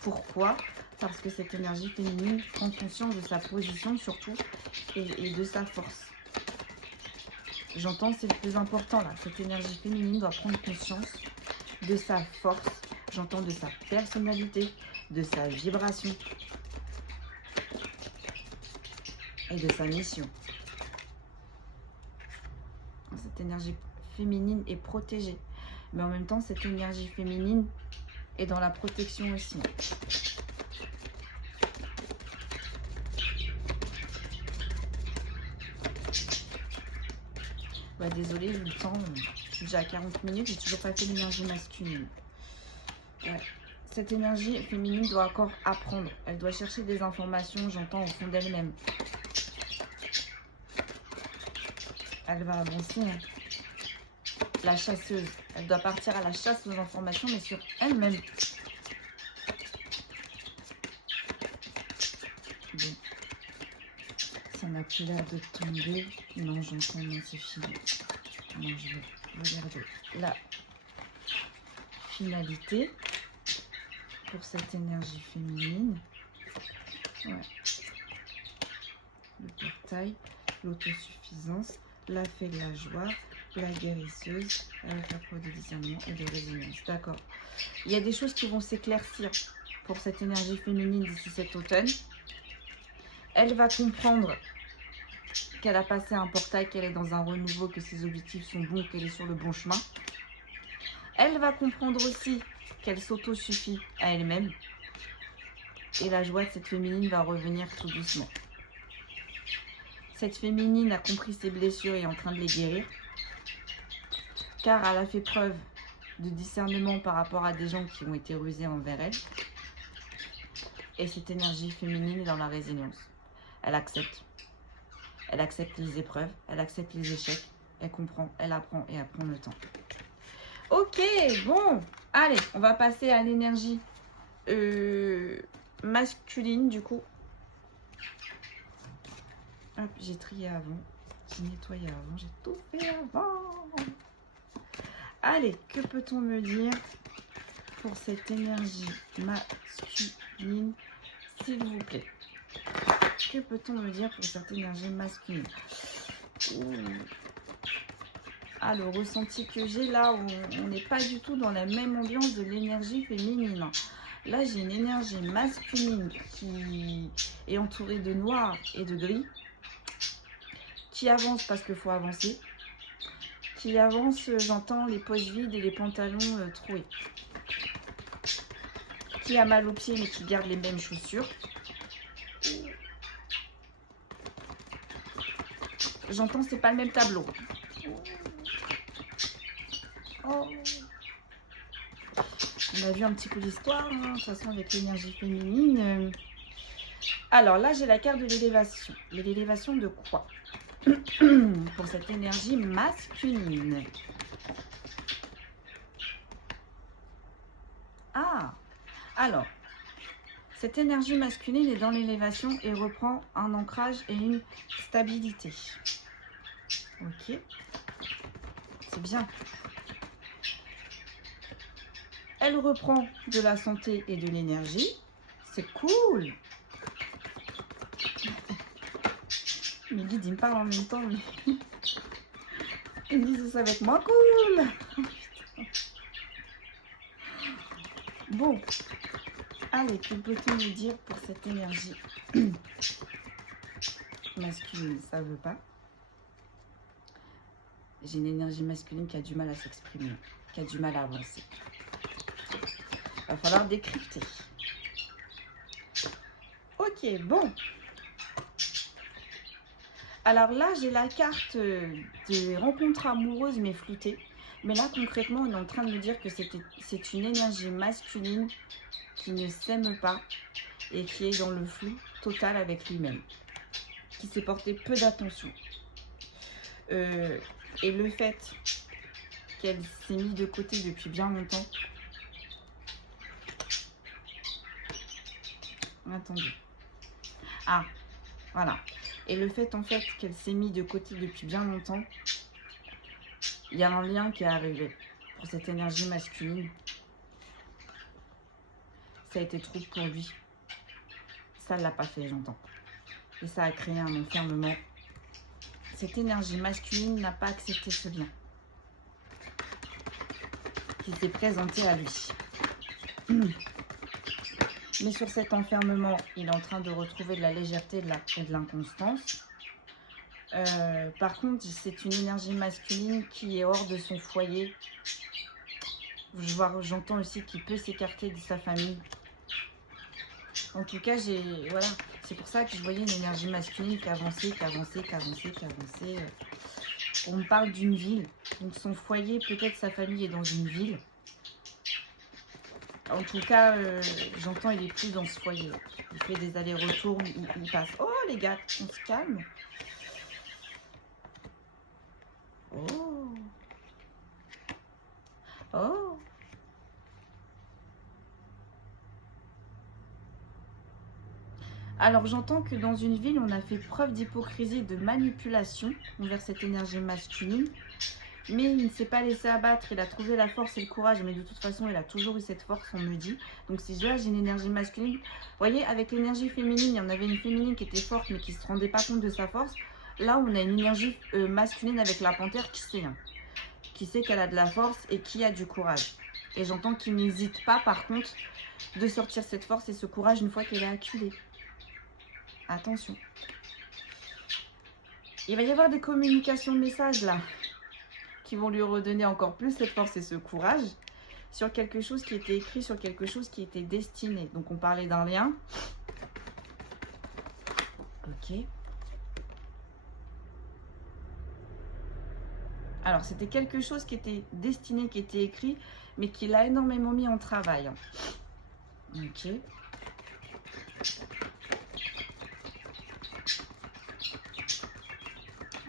Pourquoi? Parce que cette énergie féminine prend conscience de sa position surtout et de sa force. J'entends, c'est le plus important là. Cette énergie féminine doit prendre conscience de sa force. J'entends de sa personnalité, de sa vibration et de sa mission. Cette énergie féminine est protégée. Mais en même temps, cette énergie féminine est dans la protection aussi. Bah, désolée, le temps, je suis déjà à 40 minutes, j'ai toujours pas fait l'énergie masculine. Ouais. Cette énergie féminine doit encore apprendre. Elle doit chercher des informations, j'entends, au fond d'elle-même. Elle va avancer. Hein. La chasseuse. Elle doit partir à la chasse aux informations, mais sur elle-même. Bon. Ça n'a plus l'air de tomber. Non, j'entends, non, c'est fini. Non, je vais regarder la finalité pour cette énergie féminine. Ouais. Le portail, l'autosuffisance, la fée de la joie, la guérisseuse, avec la preuve de discernement et de résilience. D'accord. Il y a des choses qui vont s'éclaircir pour cette énergie féminine d'ici cet automne. Elle va comprendre qu'elle a passé un portail, qu'elle est dans un renouveau, que ses objectifs sont bons, qu'elle est sur le bon chemin. Elle va comprendre aussi qu'elle s'auto-suffit à elle-même. Et la joie de cette féminine va revenir tout doucement. Cette féminine a compris ses blessures et est en train de les guérir. Car elle a fait preuve de discernement par rapport à des gens qui ont été rusés envers elle. Et cette énergie féminine est dans la résilience. Elle accepte. Elle accepte les épreuves, elle accepte les échecs, elle comprend, elle apprend et elle prend le temps. Ok, bon, allez, on va passer à l'énergie masculine du coup. Hop, j'ai trié avant, j'ai nettoyé avant, j'ai tout fait avant. Allez, que peut-on me dire pour cette énergie masculine, s'il vous plaît? Que peut-on me dire pour cette énergie masculine? Ah, le ressenti que j'ai là, on n'est pas du tout dans la même ambiance de l'énergie féminine. Là, j'ai une énergie masculine qui est entourée de noir et de gris, qui avance parce qu'il faut avancer, qui avance, j'entends les poches vides et les pantalons troués, qui a mal aux pieds mais qui garde les mêmes chaussures. J'entends, c'est pas le même tableau. Oh. On a vu un petit peu l'histoire, hein, de toute façon, avec l'énergie féminine. Alors là, j'ai la carte de l'élévation. L'élévation de quoi? Pour cette énergie masculine. Ah, alors, cette énergie masculine est dans l'élévation et reprend un ancrage et une stabilité. Ok, c'est bien. Elle reprend de la santé et de l'énergie. C'est cool. Mes guides, ils me parlent en même temps. Mais... ils me disent ça va être moins cool. Bon. Allez, que peut-on nous dire pour cette énergie masculine? Ça veut pas. J'ai une énergie masculine qui a du mal à s'exprimer, qui a du mal à avancer. Il va falloir décrypter. Ok, bon. Alors là, j'ai la carte des rencontres amoureuses mais floutées. Mais là, concrètement, on est en train de me dire que c'est une énergie masculine qui ne s'aime pas et qui est dans le flou total avec lui-même, qui s'est porté peu d'attention. Et le fait qu'elle s'est mise de côté depuis bien longtemps. Attendez. Ah, voilà. Et le fait en fait qu'elle s'est mise de côté depuis bien longtemps, il y a un lien qui est arrivé pour cette énergie masculine. Ça a été trop pour lui. Ça ne l'a pas fait, j'entends. Et ça a créé un enfermement. Cette énergie masculine n'a pas accepté ce lien qui s'est présenté à lui. Mais sur cet enfermement, il est en train de retrouver de la légèreté et de l'inconstance. Par contre, c'est une énergie masculine qui est hors de son foyer. J'entends aussi qu'il peut s'écarter de sa famille. En tout cas, voilà, c'est pour ça que je voyais une énergie masculine qui avançait. On me parle d'une ville. Donc son foyer, peut-être sa famille est dans une ville. En tout cas, j'entends il est plus dans ce foyer. Il fait des allers-retours, il passe. Oh les gars, on se calme. Oh. Oh. Alors j'entends que dans une ville, on a fait preuve d'hypocrisie, de manipulation envers cette énergie masculine. Mais il ne s'est pas laissé abattre, il a trouvé la force et le courage. Mais de toute façon, il a toujours eu cette force, on me dit. Donc si là, j'ai une énergie masculine, vous voyez, avec l'énergie féminine, il y en avait une féminine qui était forte, mais qui ne se rendait pas compte de sa force. Là, on a une énergie masculine avec la panthère qui sait qu'elle a de la force et qui a du courage. Et j'entends qu'il n'hésite pas, par contre, de sortir cette force et ce courage une fois qu'elle est acculée. Attention. Il va y avoir des communications de messages là qui vont lui redonner encore plus cette force et ce courage sur quelque chose qui était écrit, sur quelque chose qui était destiné. Donc on parlait d'un lien. Ok. Alors c'était quelque chose qui était destiné, qui était écrit, mais qu'il a énormément mis en travail. Ok.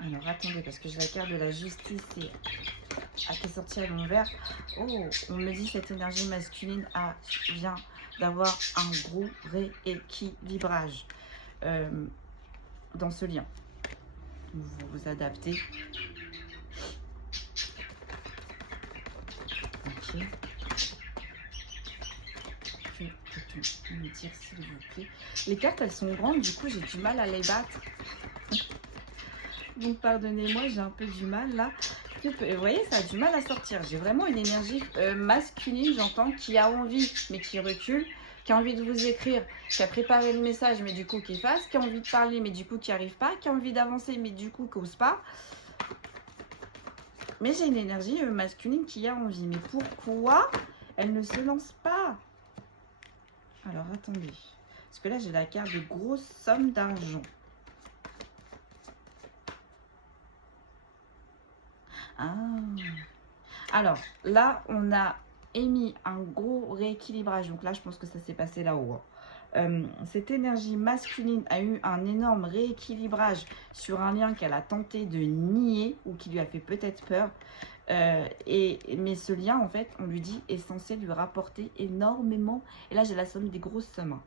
Alors attendez, parce que j'ai la carte de la justice qui est sortie à l'envers. Oh, on me dit cette énergie masculine vient d'avoir un gros rééquilibrage dans ce lien. Vous vous adaptez. Ok. Que peut-on me dire s'il vous plaît? Les cartes elles sont grandes, du coup j'ai du mal à les battre. Donc pardonnez-moi, j'ai un peu du mal là. Vous voyez, ça a du mal à sortir. J'ai vraiment une énergie masculine, j'entends, qui a envie, mais qui recule, qui a envie de vous écrire, qui a préparé le message, mais du coup qui efface, qui a envie de parler, mais du coup qui n'arrive pas, qui a envie d'avancer, mais du coup qui n'ose pas. Mais j'ai une énergie masculine qui a envie. Mais pourquoi elle ne se lance pas? Alors attendez. Parce que là, j'ai la carte de grosses sommes d'argent. Ah. Alors là, on a émis un gros rééquilibrage. Donc là, je pense que ça s'est passé là-haut. Cette énergie masculine a eu un énorme rééquilibrage sur un lien qu'elle a tenté de nier ou qui lui a fait peut-être peur. Mais ce lien, en fait, on lui dit, est censé lui rapporter énormément. Et là, j'ai la somme des grosses sommes.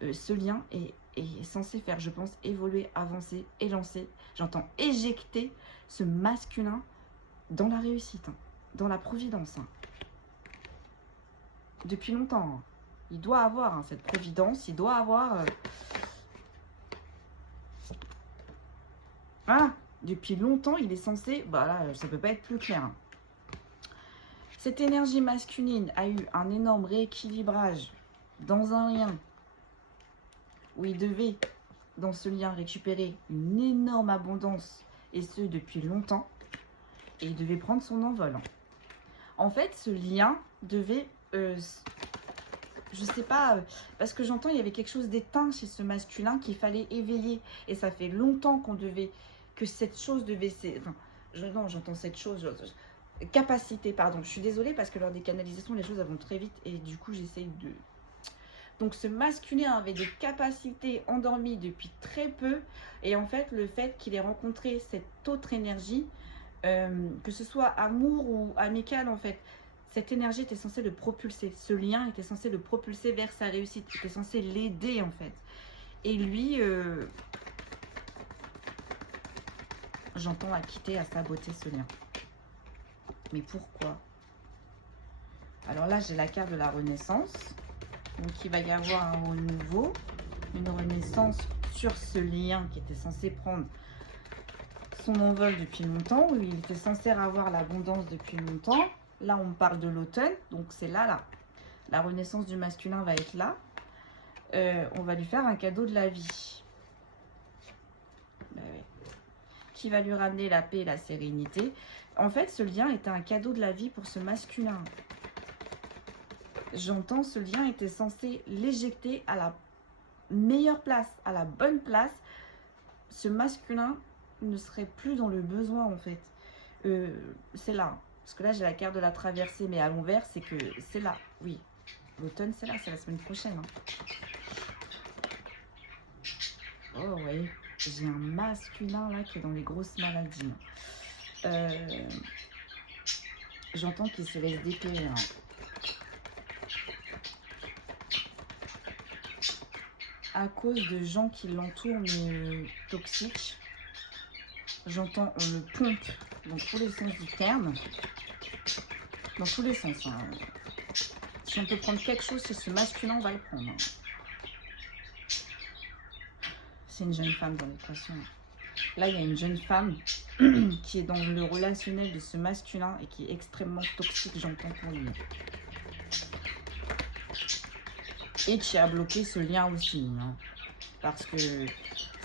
Ce lien est censé faire, je pense, évoluer, avancer, élancer. J'entends éjecter ce masculin dans la réussite, dans la providence. Depuis longtemps. Il doit avoir cette providence, il doit avoir... Voilà, depuis longtemps, il est censé... Bah là, ça peut pas être plus clair. Cette énergie masculine a eu un énorme rééquilibrage dans un lien où il devait, dans ce lien, récupérer une énorme abondance, et ce, depuis longtemps. Et il devait prendre son envol. En fait, ce lien devait... je sais pas, parce que j'entends il y avait quelque chose d'éteint chez ce masculin qu'il fallait éveiller. Et ça fait longtemps que cette chose devait... Enfin, non, j'entends cette chose... Capacité, pardon. Je suis désolée parce que lors des canalisations, les choses vont très vite. Et du coup, j'essaye de... Donc, ce masculin avait des capacités endormies depuis très peu. Et en fait, le fait qu'il ait rencontré cette autre énergie, que ce soit amour ou amical, en fait... Cette énergie était censée le propulser. Ce lien était censé le propulser vers sa réussite. Était censé l'aider, en fait. Et lui, j'entends à quitter, à saboter ce lien. Mais pourquoi? Alors là, j'ai la carte de la renaissance. Donc, il va y avoir un renouveau, une renaissance sur ce lien qui était censé prendre son envol depuis longtemps, où il était censé avoir l'abondance depuis longtemps. Là, on parle de l'automne, donc c'est là. La renaissance du masculin va être là. On va lui faire un cadeau de la vie. Ben ouais. Qui va lui ramener la paix et la sérénité. En fait, ce lien était un cadeau de la vie pour ce masculin. J'entends, ce lien était censé l'éjecter à la meilleure place, à la bonne place. Ce masculin ne serait plus dans le besoin, en fait. C'est là. Parce que là, j'ai la carte de la traversée, mais à l'envers, c'est que c'est là. Oui, l'automne, c'est là, c'est la semaine prochaine. Oh, oui. J'ai un masculin, là, qui est dans les grosses maladies. J'entends qu'il se laisse déplaire. À cause de gens qui l'entourent, mais toxiques. J'entends, on le pompe dans tous les sens du terme. Dans tous les sens. Hein. Si on peut prendre quelque chose chez ce masculin, on va le prendre. Hein. C'est une jeune femme dans l'équation. Là, il y a une jeune femme qui est dans le relationnel de ce masculin et qui est extrêmement toxique, j'entends pour lui. Et qui a bloqué ce lien aussi. Hein. Parce que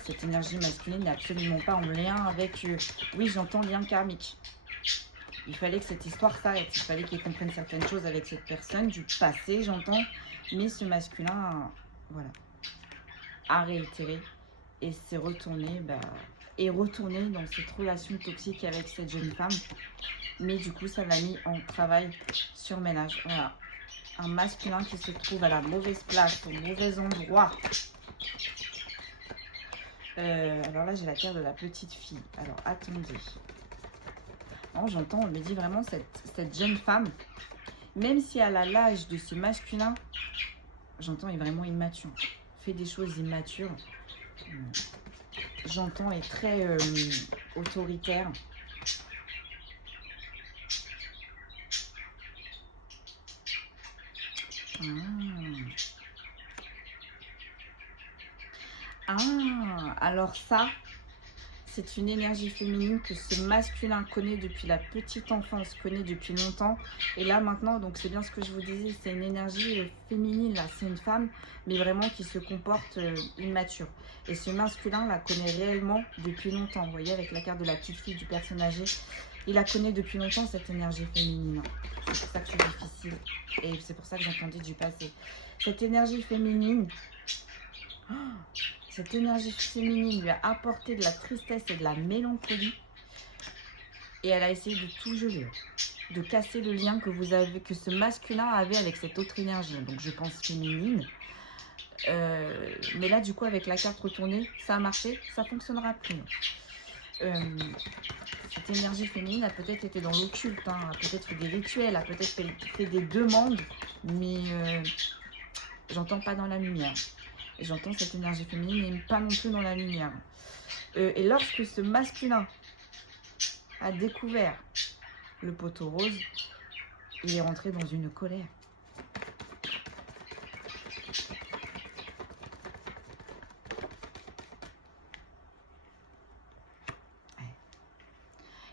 cette énergie masculine n'est absolument pas en lien avec... oui, j'entends lien karmique. Il fallait que cette histoire s'arrête. Il fallait qu'il comprenne certaines choses avec cette personne, du passé, j'entends. Mais ce masculin, voilà, a réitéré et s'est retourné, est retourné dans cette relation toxique avec cette jeune femme. Mais du coup, ça l'a mis en travail sur ménage. Voilà. Un masculin qui se trouve à la mauvaise place, au mauvais endroit. Alors là, j'ai la carte de la petite fille. Alors, attendez. Oh, j'entends, on me dit vraiment cette jeune femme, même si elle a l'âge de ce masculin, j'entends, est vraiment immature. Fait des choses immatures. J'entends, est très autoritaire. Alors ça, c'est une énergie féminine que ce masculin connaît depuis la petite enfance, connaît depuis longtemps. Et là maintenant, donc c'est bien ce que je vous disais, c'est une énergie féminine, là, c'est une femme, mais vraiment qui se comporte immature. Et ce masculin la connaît réellement depuis longtemps. Vous voyez, avec la carte de la petite fille du personne âgée, il la connaît depuis longtemps, cette énergie féminine. C'est pour ça que c'est difficile. Et c'est pour ça que j'entendais du passé. Cette énergie féminine... Cette énergie féminine lui a apporté de la tristesse et de la mélancolie. Et elle a essayé de tout geler, de casser le lien que ce masculin avait avec cette autre énergie. Donc je pense féminine. Mais là, du coup, avec la carte retournée, ça a marché, ça fonctionnera plus. Cette énergie féminine a peut-être été dans l'occulte, hein, a peut-être fait des rituels, a peut-être fait des demandes, mais j'entends pas dans la lumière. Et j'entends cette énergie féminine n'est pas non plus dans la lumière. Et lorsque ce masculin a découvert le poteau rose, il est rentré dans une colère.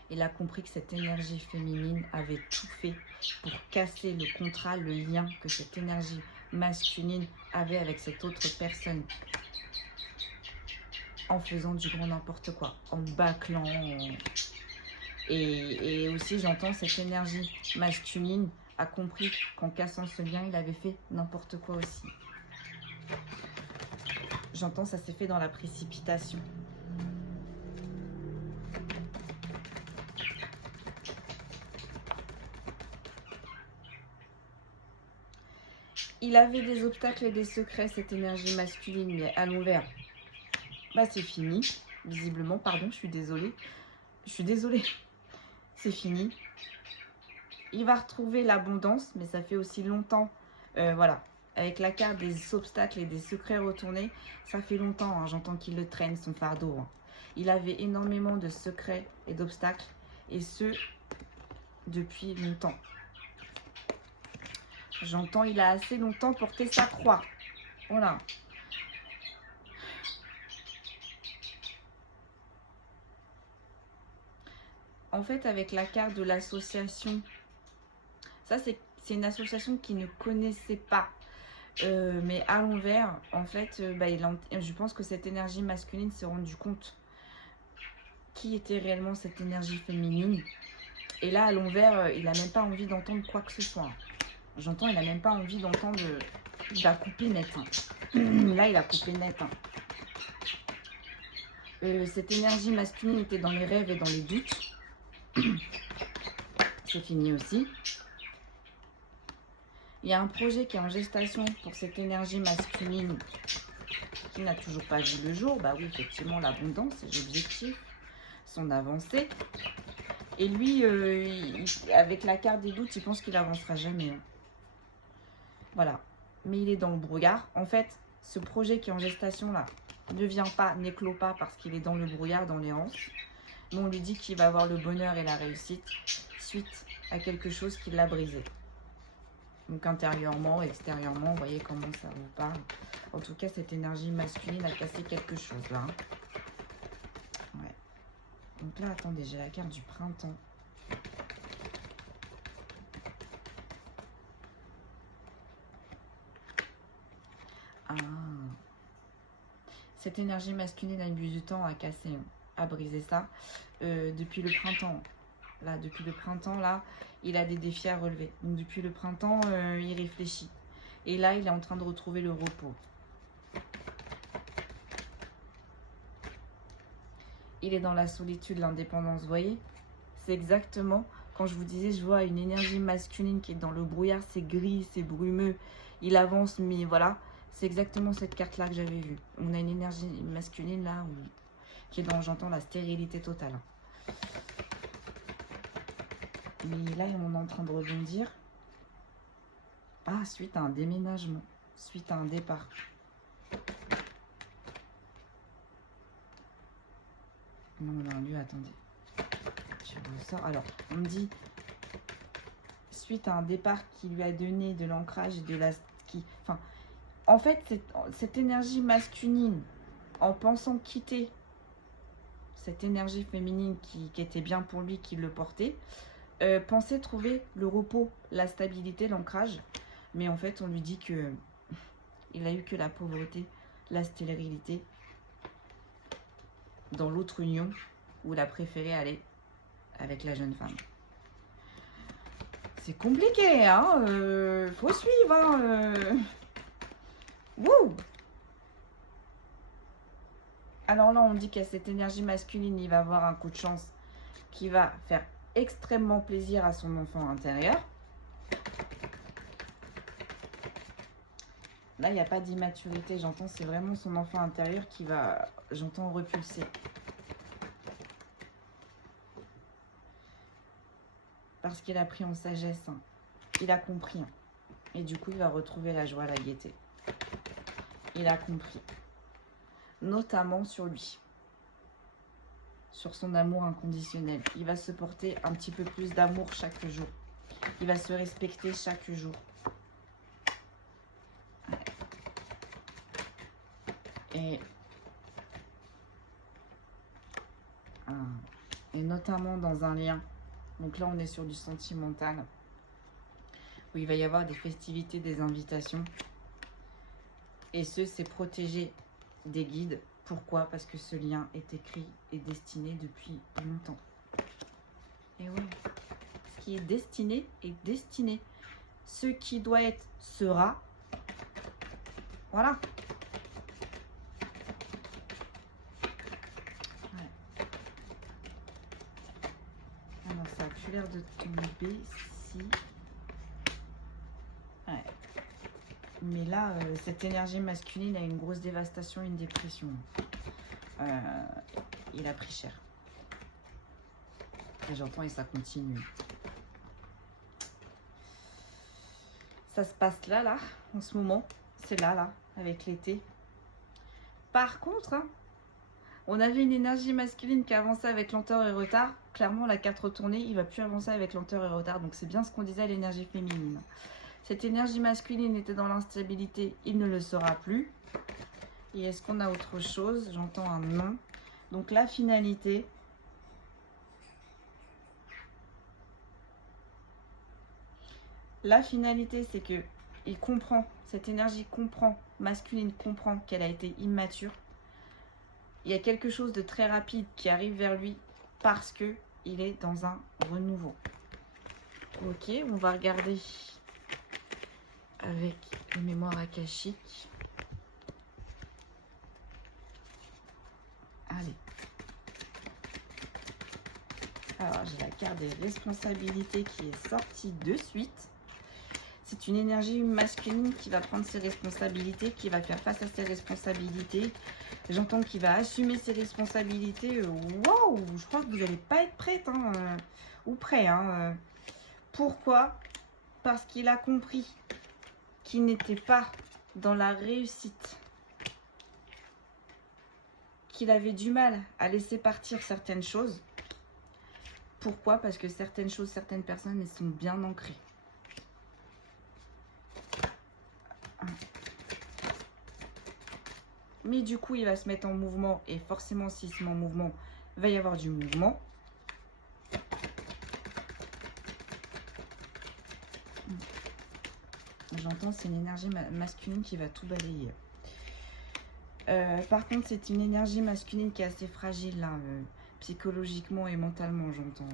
Il a compris que cette énergie féminine avait tout fait pour casser le contrat, le lien que cette énergie masculine avait avec cette autre personne, en faisant du grand n'importe quoi, en bâclant. Et aussi, j'entends cette énergie masculine a compris qu'en cassant ce lien, il avait fait n'importe quoi aussi. J'entends, ça s'est fait dans la précipitation. Il avait des obstacles et des secrets, cette énergie masculine, mais à l'envers, c'est fini. Visiblement, pardon, je suis désolée. C'est fini. Il va retrouver l'abondance, mais ça fait aussi longtemps. Voilà, avec la carte des obstacles et des secrets retournés, ça fait longtemps. Hein, j'entends qu'il le traîne, son fardeau. Hein. Il avait énormément de secrets et d'obstacles, et ce, depuis longtemps. J'entends, il a assez longtemps porté sa croix. Voilà. En fait, avec la carte de l'association, ça c'est une association qu'il ne connaissait pas. Mais à l'envers, en fait, je pense que cette énergie masculine s'est rendu compte qui était réellement cette énergie féminine. Et là, à l'envers, il n'a même pas envie d'entendre quoi que ce soit. J'entends, il n'a même pas envie d'entendre... Il a coupé net. Hein. Là, il a coupé net. Hein. Cette énergie masculine était dans les rêves et dans les doutes. C'est fini aussi. Il y a un projet qui est en gestation pour cette énergie masculine qui n'a toujours pas vu le jour. Bah oui, effectivement, l'abondance, c'est l'objectif, son avancée. Et lui, avec la carte des doutes, il pense qu'il avancera jamais. Hein. Voilà. Mais il est dans le brouillard. En fait, ce projet qui est en gestation là ne vient pas, n'éclot pas parce qu'il est dans le brouillard, dans les hanches. Mais on lui dit qu'il va avoir le bonheur et la réussite suite à quelque chose qui l'a brisé. Donc intérieurement, extérieurement, vous voyez comment ça vous parle. En tout cas, cette énergie masculine a cassé quelque chose là. Ouais. Donc là, attendez, j'ai la carte du printemps. Ah. Cette énergie masculine a mis du temps à casser, à briser ça. Depuis le printemps. Là, depuis le printemps, là, il a des défis à relever. Donc, depuis le printemps, il réfléchit. Et là, il est en train de retrouver le repos. Il est dans la solitude, l'indépendance, vous voyez? C'est exactement, quand je vous disais, je vois une énergie masculine qui est dans le brouillard, c'est gris, c'est brumeux. Il avance, mais voilà. C'est exactement cette carte-là que j'avais vue. On a une énergie masculine, là, qui est dans, j'entends, la stérilité totale. Mais là, on est en train de rebondir. Ah, suite à un déménagement. Suite à un départ. Non, non, lui, attendez. Je ressors. Alors, on me dit, suite à un départ qui lui a donné de l'ancrage et de la... Enfin, en fait, cette énergie masculine, en pensant quitter cette énergie féminine qui était bien pour lui, qui le portait, pensait trouver le repos, la stabilité, l'ancrage. Mais en fait, on lui dit que il a eu que la pauvreté, la stérilité dans l'autre union où il a préféré aller avec la jeune femme. C'est compliqué, hein, faut suivre, hein, Wouh. Alors là, on dit qu'à cette énergie masculine, il va avoir un coup de chance qui va faire extrêmement plaisir à son enfant intérieur. Là, il n'y a pas d'immaturité, j'entends, c'est vraiment son enfant intérieur qui va, j'entends, repulser. Parce qu'il a pris en sagesse, hein. Il a compris. Hein. Et du coup, il va retrouver la joie, la gaieté. Il a compris. Notamment sur lui. Sur son amour inconditionnel. Il va se porter un petit peu plus d'amour chaque jour. Il va se respecter chaque jour. Et notamment dans un lien. Donc là, on est sur du sentimental. Où il va y avoir des festivités, des invitations. Et ce, c'est protéger des guides. Pourquoi? Parce que ce lien est écrit et destiné depuis longtemps. Et oui, ce qui est destiné est destiné. Ce qui doit être sera. Voilà. Ouais. Alors, ça a plus l'air de tomber si... Ouais. Mais là, cette énergie masculine a une grosse dévastation, une dépression. Il a pris cher. Et j'entends et ça continue. Ça se passe là, en ce moment. C'est là, avec l'été. Par contre, hein, On avait une énergie masculine qui avançait avec lenteur et retard. Clairement, la 4 retournée, il ne va plus avancer avec lenteur et retard. Donc, c'est bien ce qu'on disait à l'énergie féminine. Cette énergie masculine était dans l'instabilité, il ne le sera plus. Et est-ce qu'on a autre chose? J'entends un non. Donc, la finalité. La finalité, c'est que il comprend, cette énergie comprend, masculine comprend qu'elle a été immature. Il y a quelque chose de très rapide qui arrive vers lui parce que il est dans un renouveau. Ok, on va regarder avec les mémoires akashiques. Allez. Alors, j'ai la carte des responsabilités qui est sortie de suite. C'est une énergie masculine qui va prendre ses responsabilités, qui va faire face à ses responsabilités. J'entends qu'il va assumer ses responsabilités. Waouh, je crois que vous n'allez pas être prête, hein, ou prêt. Hein. Pourquoi? Parce qu'il a compris qu'il n'était pas dans la réussite. Qu'il avait du mal à laisser partir certaines choses. Pourquoi? Parce que certaines choses, certaines personnes, elles sont bien ancrées. Mais du coup, il va se mettre en mouvement. Et forcément, s'il se met en mouvement, il va y avoir du mouvement. J'entends, c'est une énergie masculine qui va tout balayer. Par contre, c'est une énergie masculine qui est assez fragile, là, psychologiquement et mentalement, j'entends.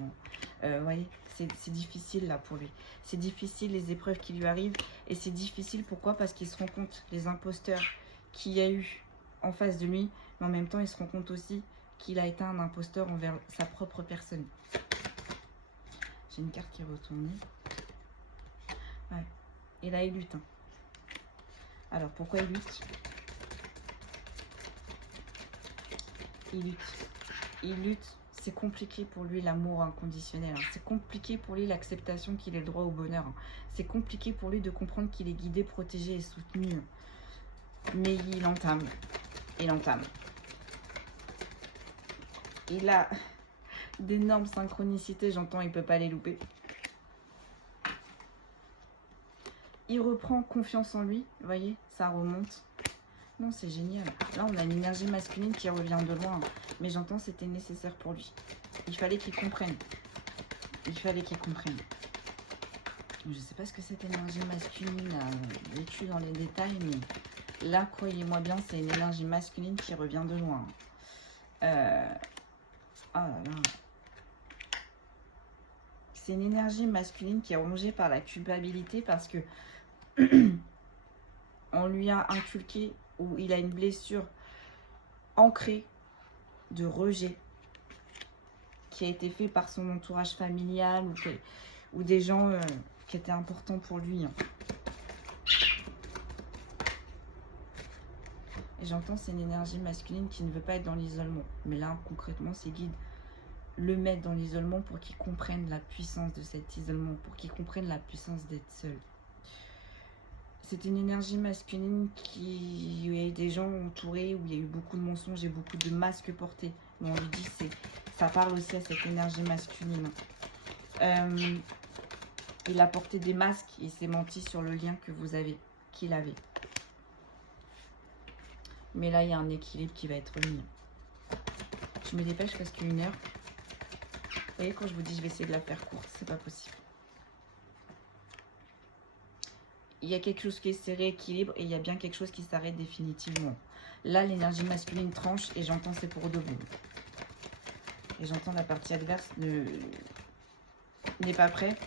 Vous voyez, c'est difficile, là, pour lui. C'est difficile, les épreuves qui lui arrivent. Et c'est difficile, pourquoi? Parce qu'il se rend compte, les imposteurs qu'il y a eu en face de lui, mais en même temps, il se rend compte aussi qu'il a été un imposteur envers sa propre personne. J'ai une carte qui est retournée. Ouais. Et là, il lutte. Hein. Alors, pourquoi il lutte? Il lutte. C'est compliqué pour lui l'amour inconditionnel. Hein. C'est compliqué pour lui l'acceptation qu'il ait le droit au bonheur. Hein. C'est compliqué pour lui de comprendre qu'il est guidé, protégé et soutenu. Mais il entame. Il entame. Il a d'énormes synchronicités, j'entends, il ne peut pas les louper. Il reprend confiance en lui, vous voyez, ça remonte. Non, c'est génial. Là, on a une énergie masculine qui revient de loin. Mais j'entends, c'était nécessaire pour lui. Il fallait qu'il comprenne. Il fallait qu'il comprenne. Je ne sais pas ce que cette énergie masculine a vécu dans les détails, mais là, croyez-moi bien, c'est une énergie masculine qui revient de loin. Oh là là. C'est une énergie masculine qui est rongée par la culpabilité parce que on lui a inculqué ou il a une blessure ancrée de rejet qui a été fait par son entourage familial ou des gens qui étaient importants pour lui. Hein. Et j'entends, c'est une énergie masculine qui ne veut pas être dans l'isolement. Mais là, concrètement, ses guides le mettent dans l'isolement pour qu'il comprenne la puissance de cet isolement, pour qu'il comprenne la puissance d'être seul. C'est une énergie masculine qui il y a eu des gens entourés où il y a eu beaucoup de mensonges et beaucoup de masques portés. Mais on lui dit que ça parle aussi à cette énergie masculine. Il a porté des masques et s'est menti sur le lien que vous avez, qu'il avait. Mais là, il y a un équilibre qui va être mis. Je me dépêche parce qu'il y a 1 heure. Vous voyez, quand je vous dis je vais essayer de la faire courte, c'est pas possible. Il y a quelque chose qui se rééquilibre et il y a bien quelque chose qui s'arrête définitivement. Là, l'énergie masculine tranche et j'entends c'est pour de bon. Et j'entends la partie adverse n'est pas prête.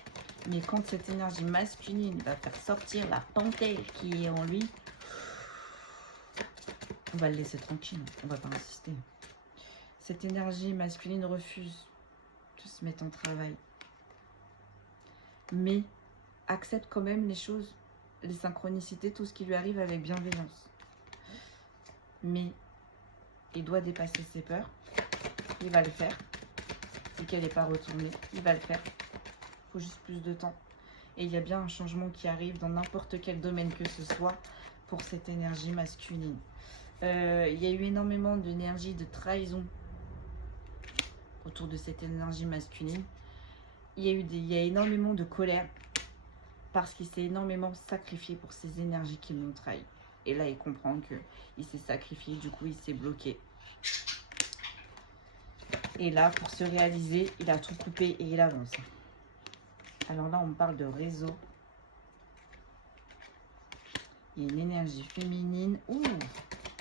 Mais quand cette énergie masculine va faire sortir la panthère qui est en lui, on va le laisser tranquille, on va pas insister. Cette énergie masculine refuse de se mettre en travail. Mais accepte quand même les choses, les synchronicités, tout ce qui lui arrive avec bienveillance. Mais il doit dépasser ses peurs. Il va le faire. Et qu'elle n'est pas retournée, il va le faire. Il faut juste plus de temps. Et il y a bien un changement qui arrive dans n'importe quel domaine que ce soit pour cette énergie masculine. Il y a eu énormément d'énergie de trahison autour de cette énergie masculine. Il y a énormément de colère parce qu'il s'est énormément sacrifié pour ces énergies qui l'ont trahi. Et là, il comprend qu'il s'est sacrifié, du coup, il s'est bloqué. Et là, pour se réaliser, il a tout coupé et il avance. Alors là, on parle de réseau. Il y a une énergie féminine. Ouh,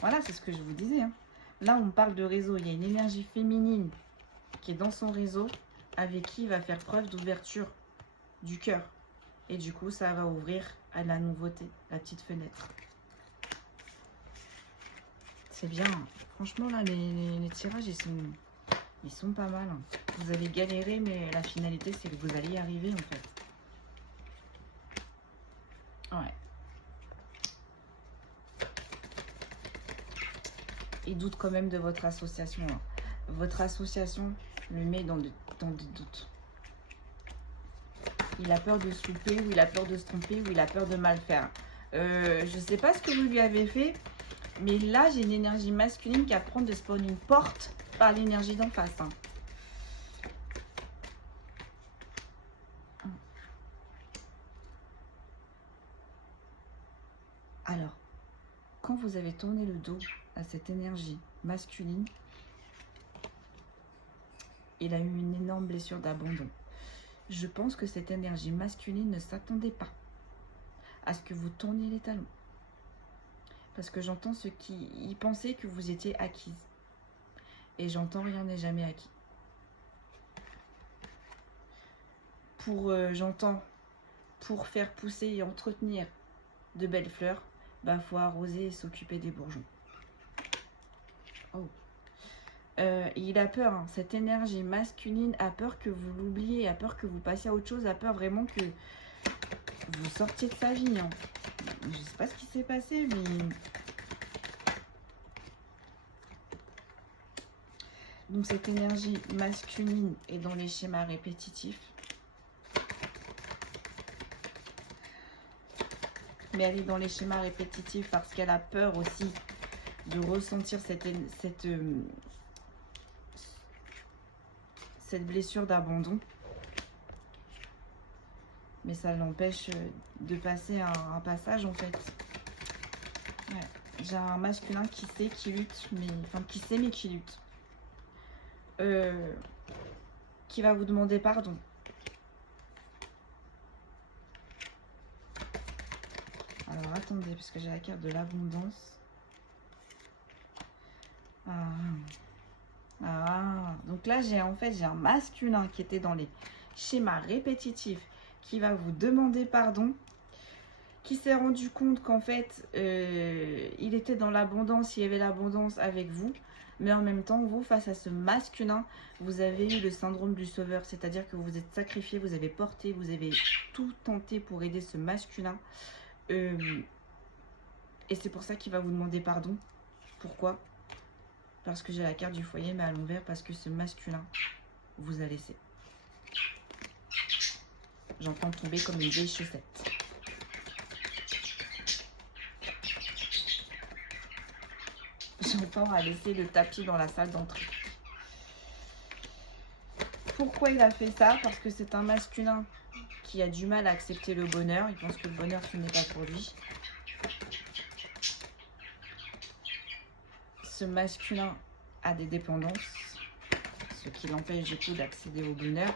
voilà, c'est ce que je vous disais. Hein. Là, on parle de réseau. Il y a une énergie féminine qui est dans son réseau, avec qui il va faire preuve d'ouverture du cœur. Et du coup, ça va ouvrir à la nouveauté, la petite fenêtre. C'est bien. Franchement, là, les tirages, ils sont pas mal. Vous avez galéré, mais la finalité, c'est que vous allez y arriver, en fait. Ouais. Il doute quand même de votre association. Hein. Votre association le met dans des doutes. Il a peur de se louper, ou il a peur de se tromper, ou il a peur de mal faire. Je ne sais pas ce que vous lui avez fait, mais là, j'ai une énergie masculine qui apprend de spawn une porte par l'énergie d'en face. Hein. Alors, quand vous avez tourné le dos à cette énergie masculine, il a eu une énorme blessure d'abandon. Je pense que cette énergie masculine ne s'attendait pas à ce que vous tourniez les talons. Parce que j'entends ceux qui pensaient que vous étiez acquise. Et j'entends rien n'est jamais acquis. J'entends, pour faire pousser et entretenir de belles fleurs, bah faut arroser et s'occuper des bourgeons. Oh. Il a peur, hein. Cette énergie masculine a peur que vous l'oubliez, a peur que vous passiez à autre chose, a peur vraiment que vous sortiez de sa vie. Hein. Je ne sais pas ce qui s'est passé, mais... Donc cette énergie masculine est dans les schémas répétitifs. Mais elle est dans les schémas répétitifs parce qu'elle a peur aussi de ressentir cette blessure d'abandon. Mais ça l'empêche de passer un passage en fait. Ouais. J'ai un masculin qui sait, qui lutte, mais enfin qui sait mais qui lutte. Qui va vous demander pardon. Alors attendez, parce que j'ai la carte de l'abondance. Donc là j'ai un masculin qui était dans les schémas répétitifs, qui va vous demander pardon, qui s'est rendu compte qu'en fait il était dans l'abondance, il y avait l'abondance avec vous, mais en même temps vous, face à ce masculin, vous avez eu le syndrome du sauveur, c'est-à-dire que vous vous êtes sacrifié, vous avez porté, vous avez tout tenté pour aider ce masculin, et c'est pour ça qu'il va vous demander pardon. Pourquoi? Parce que j'ai la carte du foyer, mais à l'envers, parce que ce masculin vous a laissé. J'entends tomber comme une vieille chaussette. J'entends à laisser le tapis dans la salle d'entrée. Pourquoi il a fait ça? Parce que c'est un masculin qui a du mal à accepter le bonheur. Il pense que le bonheur, ce n'est pas pour lui. Ce masculin a des dépendances, ce qui l'empêche du coup d'accéder au bonheur.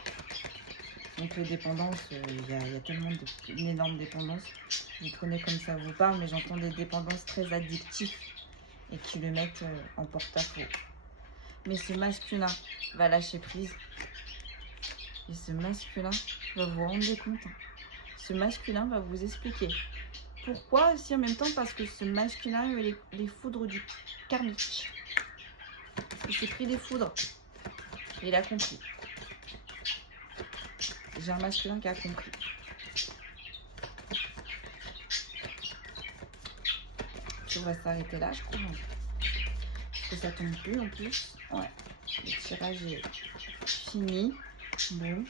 Donc les dépendances, il y a tellement une énorme dépendance. Vous prenez comme ça vous parle, mais j'entends des dépendances très addictives et qui le mettent en porte-à-faux. Mais ce masculin va lâcher prise. Et ce masculin va vous rendre compte. Ce masculin va vous expliquer. Pourquoi aussi en même temps? Parce que ce masculin a eu les foudres du karmique. Il s'est pris des foudres. Et il a compris. J'ai un masculin qui a compris. On va s'arrêter là, je crois. Parce que ça tombe plus en plus. Ouais. Le tirage est fini. Bon.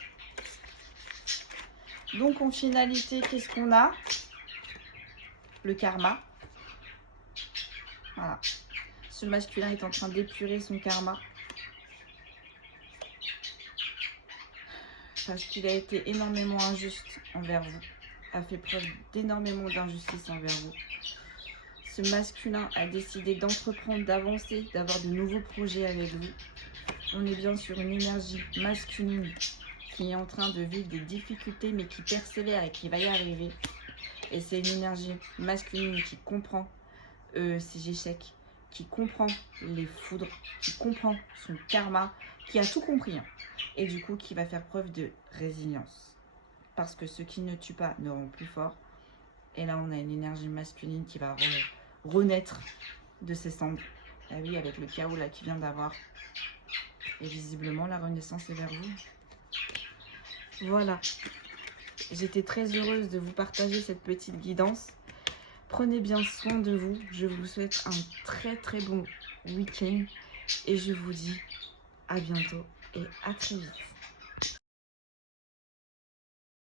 Donc en finalité, qu'est-ce qu'on a? Le karma. Voilà. Ce masculin est en train d'épurer son karma. Parce qu'il a été énormément injuste envers vous. A fait preuve d'énormément d'injustice envers vous. Ce masculin a décidé d'entreprendre, d'avancer, d'avoir de nouveaux projets avec vous. On est bien sur une énergie masculine qui est en train de vivre des difficultés mais qui persévère et qui va y arriver. Et c'est une énergie masculine qui comprend ses échecs, qui comprend les foudres, qui comprend son karma, qui a tout compris. Hein. Et du coup qui va faire preuve de résilience. Parce que ce qui ne tue pas ne rend plus fort. Et là on a une énergie masculine qui va renaître de ses cendres. Ah oui, avec le chaos là qu'il vient d'avoir. Et visiblement la renaissance est vers vous. Voilà. J'étais très heureuse de vous partager cette petite guidance. Prenez bien soin de vous. Je vous souhaite un très bon week-end. Et je vous dis à bientôt et à très vite.